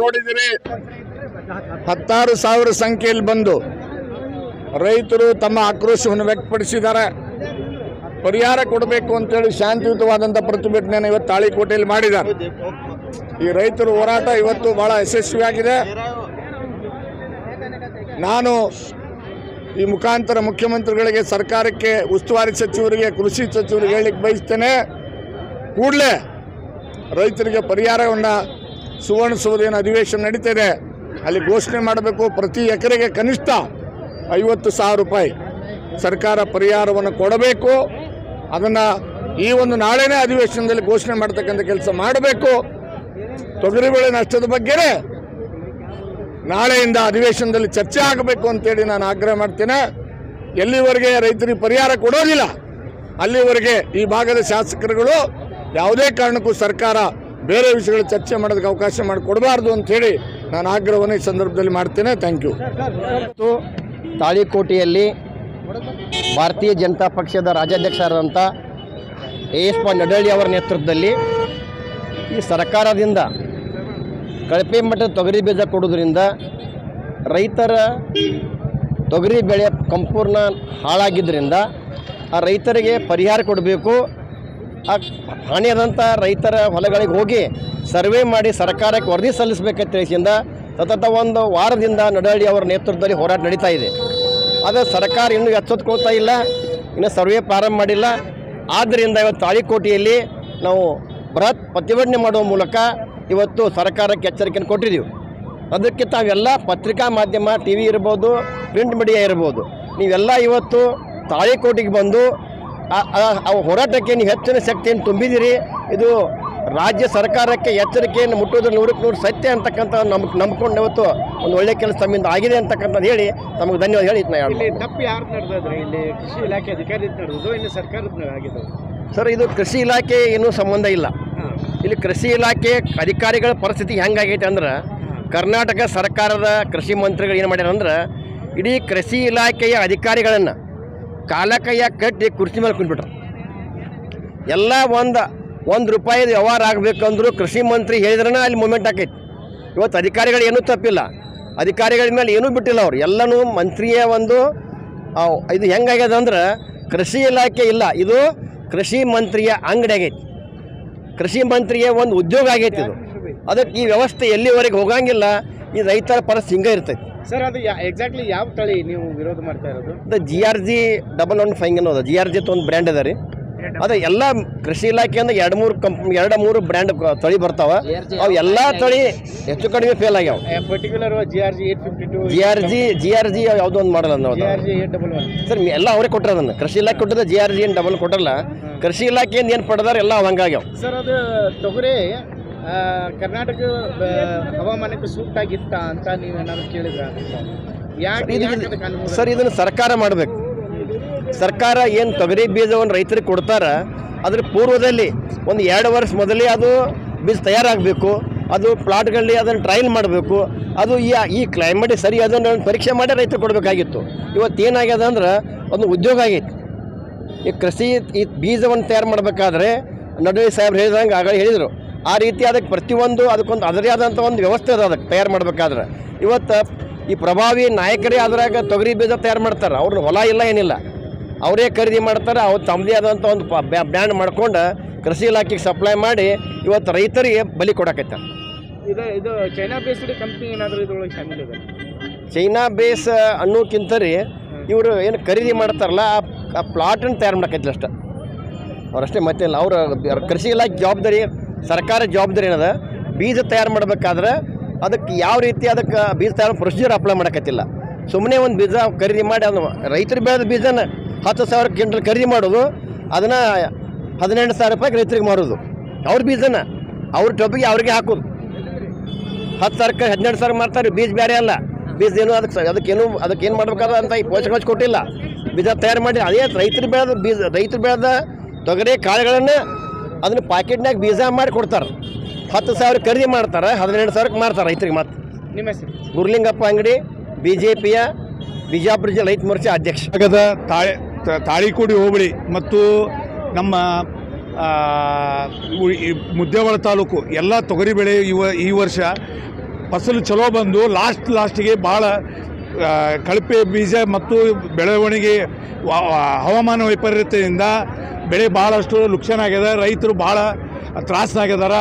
ನೋಡಿದಿರಿ, 16,000 ಸಂಖ್ಯೆಯಲ್ಲಿ ಬಂದು ರೈತರು ತಮ್ಮ ಆಕ್ರೋಶವನ್ನು ವ್ಯಕ್ತಪಡಿಸಿದ್ದಾರೆ. ಪರಿಹಾರ ಕೊಡಬೇಕು ಅಂತೇಳಿ ಶಾಂತಿಯುತವಾದಂಥ ಪ್ರತಿಭಟನೆಯನ್ನು ಇವತ್ತು ತಾಳಿಕೋಟೆಯಲ್ಲಿ ಮಾಡಿದ್ದಾರೆ. ಈ ರೈತರ ಹೋರಾಟ ಇವತ್ತು ಬಹಳ ಯಶಸ್ವಿಯಾಗಿದೆ. ನಾನು ಈ ಮುಖಾಂತರ ಮುಖ್ಯಮಂತ್ರಿಗಳಿಗೆ, ಸರ್ಕಾರಕ್ಕೆ, ಉಸ್ತುವಾರಿ ಸಚಿವರಿಗೆ, ಕೃಷಿ ಸಚಿವರಿಗೆ ಹೇಳಲಿಕ್ಕೆ ಬಯಸ್ತೇನೆ, ಕೂಡಲೇ ರೈತರಿಗೆ ಪರಿಹಾರವನ್ನು ಸುವರ್ಣಸೌಧದ ಅಧಿವೇಶನ ನಡೀತಿದೆ, ಅಲ್ಲಿ ಘೋಷಣೆ ಮಾಡಬೇಕು. ಪ್ರತಿ ಎಕರೆಗೆ ಕನಿಷ್ಠ 50,000 ರೂಪಾಯಿ ಸರ್ಕಾರ ಪರಿಹಾರವನ್ನು ಕೊಡಬೇಕು. ಅದನ್ನು ಈ ಒಂದು ನಾಳೆನೇ ಅಧಿವೇಶನದಲ್ಲಿ ಘೋಷಣೆ ಮಾಡ್ತಕ್ಕಂಥ ಕೆಲಸ ಮಾಡಬೇಕು. ತೊಗರಿಬೇಳೆ ನಷ್ಟದ ಬಗ್ಗೆ ನಾಳೆಯಿಂದ ಅಧಿವೇಶನದಲ್ಲಿ ಚರ್ಚೆ ಆಗಬೇಕು ಅಂತೇಳಿ ನಾನು ಆಗ್ರಹ ಮಾಡ್ತೇನೆ. ಎಲ್ಲಿವರೆಗೆ ರೈತರಿಗೆ ಪರಿಹಾರ ಕೊಡೋದಿಲ್ಲ ಅಲ್ಲಿವರೆಗೆ ಈ ಭಾಗದ ಶಾಸಕರುಗಳು ಯಾವುದೇ ಕಾರಣಕ್ಕೂ ಸರ್ಕಾರ ಬೇರೆ ವಿಷಯಗಳ ಚರ್ಚೆ ಮಾಡೋದಕ್ಕೆ ಅವಕಾಶ ಮಾಡಿಕೊಡಬಾರ್ದು ಅಂಥೇಳಿ ನಾನು ಆಗ್ರಹವನ್ನು ಈ ಸಂದರ್ಭದಲ್ಲಿ ಮಾಡ್ತೇನೆ. Thank you. ತಾಳಿಕೋಟೆಯಲ್ಲಿ ಭಾರತೀಯ ಜನತಾ ಪಕ್ಷದ ರಾಜ್ಯಾಧ್ಯಕ್ಷರಾದಂಥ ಎಸ್ ನಡಳ್ಳಿ ಅವರ ನೇತೃತ್ವದಲ್ಲಿ ಈ ಸರ್ಕಾರದಿಂದ ಕಳಪೆ ಮಟ್ಟದ ತೊಗರಿ ಬೀಜ ಕೊಡೋದ್ರಿಂದ ರೈತರ ತೊಗರಿ ಬೆಳೆ ಸಂಪೂರ್ಣ ಹಾಳಾಗಿದ್ದರಿಂದ ಆ ರೈತರಿಗೆ ಪರಿಹಾರ ಕೊಡಬೇಕು. ಆ ಹಾನಿಯಾದಂಥ ರೈತರ ಹೊಲಗಳಿಗೆ ಹೋಗಿ ಸರ್ವೆ ಮಾಡಿ ಸರ್ಕಾರಕ್ಕೆ ವರದಿ ಸಲ್ಲಿಸಬೇಕಂತ ತಿಳಿಸಿಂದ ಸತತ ಒಂದು ವಾರದಿಂದ ನಡಹಳ್ಳಿ ಅವರ ನೇತೃತ್ವದಲ್ಲಿ ಹೋರಾಟ ನಡೀತಾ ಇದೆ. ಆದರೆ ಸರ್ಕಾರ ಇನ್ನೂ ಎಚ್ಚೆತ್ತುಕೊಳ್ತಾ ಇಲ್ಲ, ಇನ್ನೂ ಸರ್ವೆ ಪ್ರಾರಂಭ ಮಾಡಿಲ್ಲ. ಆದ್ದರಿಂದ ಇವತ್ತು ತಾಳಿಕೋಟೆಯಲ್ಲಿ ನಾವು ಬೃಹತ್ ಪ್ರತಿಭಟನೆ ಮಾಡುವ ಮೂಲಕ ಇವತ್ತು ಸರ್ಕಾರಕ್ಕೆ ಎಚ್ಚರಿಕೆಯನ್ನು ಕೊಟ್ಟಿದ್ದೀವಿ. ಅದಕ್ಕೆ ತಾವೆಲ್ಲ ಪತ್ರಿಕಾ ಮಾಧ್ಯಮ, ಟಿ ವಿ ಇರ್ಬೋದು, ಪ್ರಿಂಟ್ ಮೀಡಿಯಾ ಇರ್ಬೋದು, ನೀವೆಲ್ಲ ಇವತ್ತು ತಾಳಿಕೋಟೆಗೆ ಬಂದು ಆ ಹೋರಾಟಕ್ಕೆ ನೀವು ಹೆಚ್ಚಿನ ಶಕ್ತಿಯನ್ನು ತುಂಬಿದ್ದೀರಿ. ಇದು ರಾಜ್ಯ ಸರ್ಕಾರಕ್ಕೆ ಎಚ್ಚರಿಕೆಯನ್ನು ಮುಟ್ಟುವುದ್ರ 100ಕ್ಕೆ 100 ಸತ್ಯ ಅಂತಕ್ಕಂಥ ನಂಬ್ಕೊಂಡು ಇವತ್ತು ಒಂದು ಒಳ್ಳೆ ಕೆಲಸ ತಮ್ಮಿಂದ ಆಗಿದೆ ಅಂತಕ್ಕಂಥದ್ದು ಹೇಳಿ ತಮಗೆ ಧನ್ಯವಾದ ಹೇಳಿ ಇಲ್ಲಿ ತಪ್ಪು ಯಾರು ನಡೆದ್ರೆ ಇಲ್ಲಿ ಕೃಷಿ ಇಲಾಖೆ ಅಧಿಕಾರಿ ನಡೆದು ಇನ್ನು ಸರ್ಕಾರದ ಆಗಿದೆ ಸರ್. ಇದು ಕೃಷಿ ಇಲಾಖೆ ಏನೂ ಸಂಬಂಧ ಇಲ್ಲ. ಇಲ್ಲಿ ಕೃಷಿ ಇಲಾಖೆ ಅಧಿಕಾರಿಗಳ ಪರಿಸ್ಥಿತಿ ಹೆಂಗಾಗೈತೆ ಅಂದ್ರೆ, ಕರ್ನಾಟಕ ಸರ್ಕಾರದ ಕೃಷಿ ಮಂತ್ರಿಗಳು ಏನು ಮಾಡ್ಯಾರ ಅಂದ್ರೆ, ಇಡೀ ಕೃಷಿ ಇಲಾಖೆಯ ಅಧಿಕಾರಿಗಳನ್ನು ಕಾಲಕೈಯ ಕಟ್ಟಿ ಕುರ್ಚಿ ಮೇಲೆ ಕುಂತ್ಬಿಟ್ರು. ಎಲ್ಲ ಒಂದು ರೂಪಾಯಿದು ವ್ಯವಹಾರ ಆಗಬೇಕಂದ್ರೂ ಕೃಷಿ ಮಂತ್ರಿ ಹೇಳಿದ್ರೇ ಅಲ್ಲಿ ಮೂಮೆಂಟ್ ಆಕೈತಿ. ಇವತ್ತು ಅಧಿಕಾರಿಗಳು ಏನೂ ತಪ್ಪಿಲ್ಲ, ಅಧಿಕಾರಿಗಳ ಮೇಲೆ ಏನೂ ಬಿಟ್ಟಿಲ್ಲ. ಅವರು ಎಲ್ಲನೂ ಮಂತ್ರಿಯ ಒಂದು ಇದು ಹೆಂಗಾಗ್ಯದ ಅಂದ್ರೆ, ಕೃಷಿ ಇಲಾಖೆ ಇಲ್ಲ, ಇದು ಕೃಷಿ ಮಂತ್ರಿಯ ಅಂಗಡಿ ಆಗೈತಿ, ಕೃಷಿ ಮಂತ್ರಿಯ ಒಂದು ಉದ್ಯೋಗ ಆಗೈತಿ ಇದು. ಅದಕ್ಕೆ ಈ ವ್ಯವಸ್ಥೆ ಎಲ್ಲಿವರೆಗೆ ಹೋಗಂಗಿಲ್ಲ. ಈ ರೈತರ ಪರಿಸ್ಥಿತಿ ಹಿಂಗೆ ಇರ್ತೈತಿ ಸರ್. ಅದು ಎಕ್ಸಾಕ್ಟ್ಲಿ ಯಾವ ತಳಿ ನೀವು ವಿರೋಧ ಮಾಡ್ತಾ ಇರೋದು? ಅದು GRG 115 ಅನ್ನೋದು GRG ಅಂತ ಒಂದು ಬ್ರ್ಯಾಂಡ್ ಅದ ರೀ. ಅದು ಎಲ್ಲ ಕೃಷಿ ಇಲಾಖೆಯಿಂದ 2-3 ಬ್ರ್ಯಾಂಡ್ ತಳಿ ಬರ್ತಾವೆ. ಅವು ಎಲ್ಲ ತಳಿ ಹೆಚ್ಚು ಕಡಿಮೆ ಫೇಲ್ ಆಗ್ಯಾವ. ಪರ್ಟಿಕ್ಯುಲರ್ GRG 852 GRG ಯಾವುದೋ ಒಂದು ಮಾಡಲ್ಲ ನಾವು GRG 811 ಸರ್. ಎಲ್ಲ ಅವರೇ ಕೊಟ್ಟರೆ ಅದನ್ನು ಕೃಷಿ ಇಲಾಖೆ ಕೊಟ್ಟದ. GRG 811 ಕೊಟ್ಟಲ್ಲ, ಕೃಷಿ ಇಲಾಖೆಯಿಂದ ಏನು ಪಡೆದಾರೆ ಎಲ್ಲ ಹಂಗಾಗ್ಯಾವ ಸರ್. ಅದು ತೊಗರಿ ಕರ್ನಾಟಕ ಹವಾಮಾನಕ್ಕೆ ಸೂಕ್ತ ಆಗಿತ್ತ ಅಂತ ನೀವೇನಾದ್ರು ಕೇಳಿದ್ರ? ಸರ್, ಇದನ್ನು ಸರ್ಕಾರ ಮಾಡಬೇಕು. ಸರ್ಕಾರ ಏನು ತೊಗರಿ ಬೀಜವನ್ನು ರೈತರಿಗೆ ಕೊಡ್ತಾರ, ಅದ್ರ ಪೂರ್ವದಲ್ಲಿ ಒಂದು 2 ವರ್ಷ ಮೊದಲೇ ಅದು ಬೀಜ ತಯಾರಾಗಬೇಕು. ಅದು ಪ್ಲಾಟ್ಗಳಲ್ಲಿ ಅದನ್ನು ಟ್ರಯಲ್ ಮಾಡಬೇಕು. ಅದು ಈ ಕ್ಲೈಮೇಟಿಗೆ ಸರಿ ಅದನ್ನು ಪರೀಕ್ಷೆ ಮಾಡಿ ರೈತರು ಕೊಡಬೇಕಾಗಿತ್ತು. ಇವತ್ತೇನಾಗ್ಯದ ಅಂದ್ರೆ ಒಂದು ಉದ್ಯೋಗ ಆಗೈತಿ. ಈ ಕೃಷಿ ಈ ಬೀಜವನ್ನು ತಯಾರು ಮಾಡಬೇಕಾದ್ರೆ ನಡುವೆ ಸಾಹೇಬ್ರು ಹೇಳಿದಂಗೆ ಆಗ ಹೇಳಿದರು, ಆ ರೀತಿ ಅದಕ್ಕೆ ಪ್ರತಿಯೊಂದು ಅದಕ್ಕೊಂದು ಅದರೇ ಆದಂಥ ಒಂದು ವ್ಯವಸ್ಥೆ ಅದ. ಅದಕ್ಕೆ ತಯಾರು ಮಾಡಬೇಕಾದ್ರೆ ಇವತ್ತು ಈ ಪ್ರಭಾವಿ ನಾಯಕರೇ ಅದ್ರಾಗ ತೊಗರಿ ಬೀಜ ತಯಾರು ಮಾಡ್ತಾರೆ. ಅವ್ರನ್ನ ಹೊಲ ಇಲ್ಲ ಏನಿಲ್ಲ, ಅವರೇ ಖರೀದಿ ಮಾಡ್ತಾರೆ. ಅವ್ರು ತಮ್ಮದೇ ಆದಂಥ ಒಂದು ಬ್ರ್ಯಾಂಡ್ ಮಾಡ್ಕೊಂಡು ಕೃಷಿ ಇಲಾಖೆಗೆ ಸಪ್ಲೈ ಮಾಡಿ ಇವತ್ತು ರೈತರಿಗೆ ಬಲಿ ಕೊಡಕೈತಾರೆ. ಇದು ಚೈನಾ ಬೇಸ್ಡ್ ಕಂಪ್ನಿ ಏನಾದರೂ ಇದ್ರೊಳಗೆ ಶಾಮಿಲ್ ಇದೆ? ಚೈನಾ ಬೇಸ್ ಅನ್ನೋಕ್ಕಿಂತ ರೀ ಇವರು ಏನು ಖರೀದಿ ಮಾಡ್ತಾರಲ್ಲ ಆ ಪ್ಲಾಟನ್ನು ತಯಾರು ಮಾಡಕೈತಿಲ್ಲ ಅಷ್ಟೆ ಅವರಷ್ಟೇ, ಮತ್ತಿಲ್ಲ. ಅವ್ರ ಕೃಷಿ ಇಲಾಖೆ ಜವಾಬ್ದಾರಿ, ಸರ್ಕಾರ ಜವಾಬ್ದಾರಿ ಏನದ, ಬೀಜ ತಯಾರು ಮಾಡಬೇಕಾದ್ರೆ ಅದಕ್ಕೆ ಯಾವ ರೀತಿ ಅದಕ್ಕೆ ಬೀಜ ತಯಾರು ಪ್ರೊಸೀಜರ್ ಅಪ್ಲೈ ಮಾಡಕತ್ತಿಲ್ಲ. ಸುಮ್ಮನೆ ಒಂದು ಬೀಜ ಖರೀದಿ ಮಾಡಿ ಅದನ್ನು ರೈತರು ಬೆಳೆದ ಬೀಜನ 10,000 ಕ್ವಿಂಟಲ್ ಖರೀದಿ ಮಾಡೋದು, ಅದನ್ನು 18,000 ರೂಪಾಯಿಗೆ ರೈತರಿಗೆ ಮಾರೋದು. ಅವ್ರ ಬೀಜನ ಅವ್ರ ಟೊಬ್ಬಿಗೆ ಅವ್ರಿಗೆ ಹಾಕೋದು. 10,000 12,000 ಮಾರ್ತಾರೆ. ಬೀಜ ಬೇರೆ ಅಲ್ಲ, ಬೀಜ ಏನು ಅದಕ್ಕೇನು ಮಾಡ್ಬೇಕಾದ ಅಂತ ಈ ಪೋಷಕಾಂಶ ಕೊಟ್ಟಿಲ್ಲ. ಬೀಜ ತಯಾರು ಮಾಡಿ ಅದೇ ರೈತರು ಬೆಳೆದ ತೊಗರಿ ಕಾಳುಗಳನ್ನು ಅದನ್ನು ಪ್ಯಾಕೆಟ್ನಾಗ ಬೀಜ ಮಾಡಿ ಕೊಡ್ತಾರೆ. 10,000 ಖರೀದಿ ಮಾಡ್ತಾರೆ, 12,000ಕ್ಕೆ ಮಾರ್ತಾರೆ ರೈತರಿಗೆ. ಮತ್ತೆ ನಿಮ್ಮ ಹೆಸರು? ಗುರುಲಿಂಗಪ್ಪ ಅಂಗಡಿ, BJPಯ ಬಿಜಾಪುರ ಜಿಲ್ಲಾ ರೈತ ಮೋರ್ಚಾ ಅಧ್ಯಕ್ಷ. ತಾಳಿಕೋಡಿ ಹೋಬಳಿ ಮತ್ತು ನಮ್ಮ ಮುದ್ದೇಬಿಹಾಳ ತಾಲೂಕು ಎಲ್ಲ ತೊಗರಿ ಬೆಳೆ ಈ ವರ್ಷ ಫಸಲು ಚಲೋ ಬಂದು ಲಾಸ್ಟಿಗೆ ಭಾಳ ಕಳಪೆ ಬೀಜ ಮತ್ತು ಬೆಳವಣಿಗೆ ಹವಾಮಾನ ವೈಪರೀತ್ಯದಿಂದ ಬೆಳೆ ಭಾಳಷ್ಟು ನುಕ್ಸಾನ ಆಗ್ಯದ. ರೈತರು ಭಾಳ ತ್ರಾಸನಾಗ್ಯದಾರ.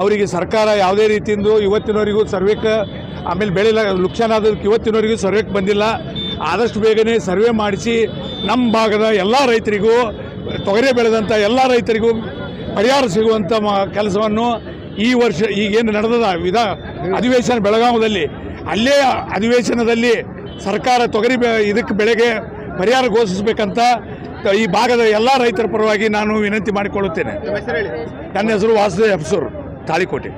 ಅವರಿಗೆ ಸರ್ಕಾರ ಯಾವುದೇ ರೀತಿಯಿಂದ ಇವತ್ತಿನವರೆಗೂ ಸರ್ವೆಕ್ಕೆ, ಆಮೇಲೆ ಬೆಳೆ ನುಕ್ಸಾನ ಆದಕ್ಕೆ ಇವತ್ತಿನವರೆಗೂ ಸರ್ವೆಕ್ಕೆ ಬಂದಿಲ್ಲ. ಆದಷ್ಟು ಬೇಗನೆ ಸರ್ವೆ ಮಾಡಿಸಿ ನಮ್ಮ ಭಾಗದ ಎಲ್ಲ ರೈತರಿಗೂ, ತೊಗರಿ ಬೆಳೆದಂಥ ಎಲ್ಲ ರೈತರಿಗೂ ಪರಿಹಾರ ಸಿಗುವಂಥ ಕೆಲಸವನ್ನು ಈ ವರ್ಷ ಈಗೇನು ನಡೆದದ ಅಧಿವೇಶನ ಬೆಳಗಾವದಲ್ಲಿ, ಅಲ್ಲೇ ಅಧಿವೇಶನದಲ್ಲಿ ಸರ್ಕಾರ ತೊಗರಿ ಇದಕ್ಕೆ ಬೆಳೆಗೆ ಪರಿಹಾರ ಘೋಷಿಸಬೇಕಂತ ಈ ಭಾಗದ ಎಲ್ಲ ರೈತರ ಪರವಾಗಿ ನಾನು ವಿನಂತಿ ಮಾಡಿಕೊಳ್ಳುತ್ತೇನೆ. ನನ್ನ ಹೆಸರು ವಾಸುದೇವ್ ಅಫ್ಸೂರ್, ತಾಳಿಕೋಟೆ.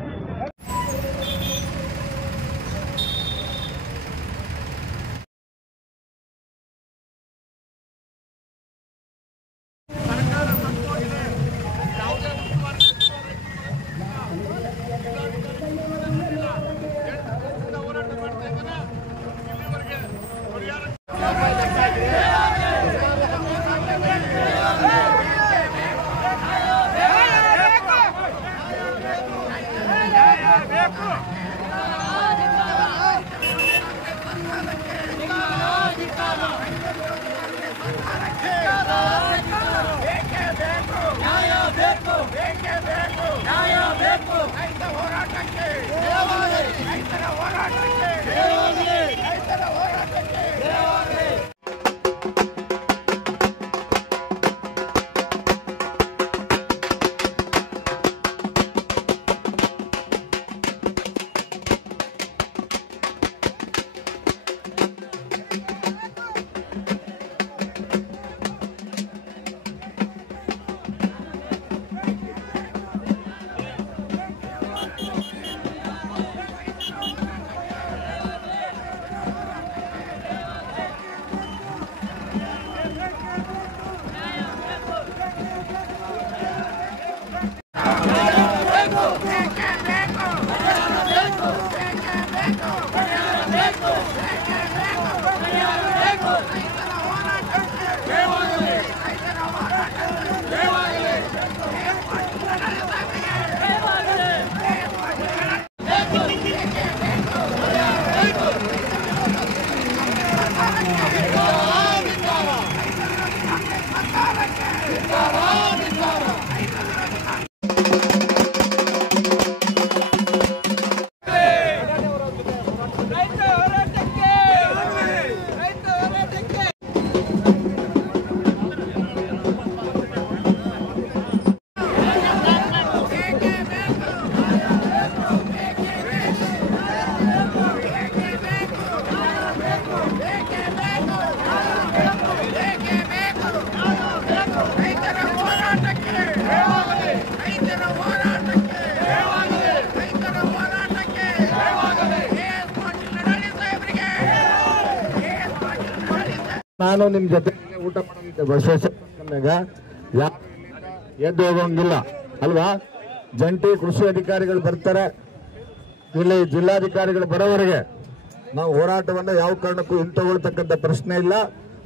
ನಾನು ನಿಮ್ಮ ಜೊತೆ ಊಟ ಮಾಡಿದ್ದೆ ಬಸವೇಶ್ವರ ಎದ್ದು ಹೋಗೋಂಗಿಲ್ಲ ಅಲ್ವಾ? ಜಂಟಿ ಕೃಷಿ ಅಧಿಕಾರಿಗಳು ಬರ್ತಾರೆ, ಇಲ್ಲಿ ಜಿಲ್ಲಾಧಿಕಾರಿಗಳು ಬರೋವರೆಗೆ ನಾವು ಹೋರಾಟವನ್ನು ಯಾವ ಕಾರಣಕ್ಕೂ ಹಿಂತಗೊಳ್ತಕ್ಕಂಥ ಪ್ರಶ್ನೆ ಇಲ್ಲ.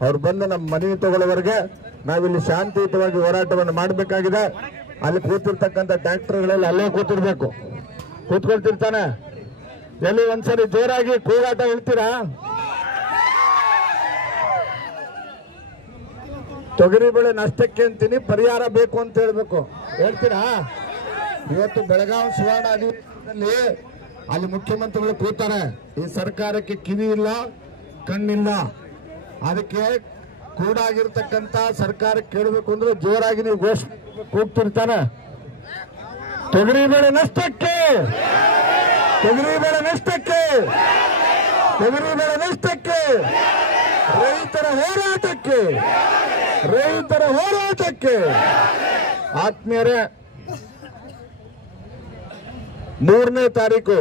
ಅವ್ರು ಬಂದು ನಮ್ಮ ಮನವಿ ತಗೊಳ್ಳೋವರೆಗೆ ನಾವಿಲ್ಲಿ ಶಾಂತಿಯುತವಾಗಿ ಹೋರಾಟವನ್ನು ಮಾಡಬೇಕಾಗಿದೆ. ಅಲ್ಲಿ ಕೂತಿರ್ತಕ್ಕಂಥ ಟ್ರ್ಯಾಕ್ಟರ್ಗಳೆಲ್ಲ ಅಲ್ಲೇ ಕೂತಿರ್ಬೇಕು. ಕೂತ್ಕೊಳ್ತಿರ್ತಾನೆ. ಎಲ್ಲಿ ಒಂದ್ಸರಿ ಜೋರಾಗಿ ಕೂಗಾಟ ಹೇಳ್ತೀರಾ? ತೊಗರಿ ಬೆಳೆ ನಷ್ಟಕ್ಕೆ ಅಂತೀನಿ, ಪರಿಹಾರ ಬೇಕು ಅಂತ ಹೇಳ್ಬೇಕು. ಹೇಳ್ತೀರಾ? ಇವತ್ತು ಬೆಳಗಾವಿ ಸುವರ್ಣ ಅಧಿವೇಶನದಲ್ಲಿ ಅಲ್ಲಿ ಮುಖ್ಯಮಂತ್ರಿಗಳು ಕೂತಾರೆ. ಈ ಸರ್ಕಾರಕ್ಕೆ ಕಿವಿ ಇಲ್ಲ, ಕಣ್ಣಿಲ್ಲ. ಅದಕ್ಕೆ ಕೂಡಾಗಿರ್ತಕ್ಕಂಥ ಸರ್ಕಾರ ಕೇಳಬೇಕು ಅಂದ್ರೆ ಜೋರಾಗಿ ನೀವು ಘೋಷಣೆ ಕೂಗ್ತಿರ್ತಾನೆ. ತೊಗರಿ ಬೆಳೆ ನಷ್ಟಕ್ಕೆ, ತೊಗರಿ ಬೆಳೆ ನಷ್ಟಕ್ಕೆ, ತೊಗರಿ ಬೆಳೆ ನಷ್ಟಕ್ಕೆ, ರೈತರ ಹೋರಾಟಕ್ಕೆ, ರೈತರ ಹೋರಾಟಕ್ಕೆ. ಆತ್ಮೀಯರೇ, 3ನೇ ತಾರೀಕು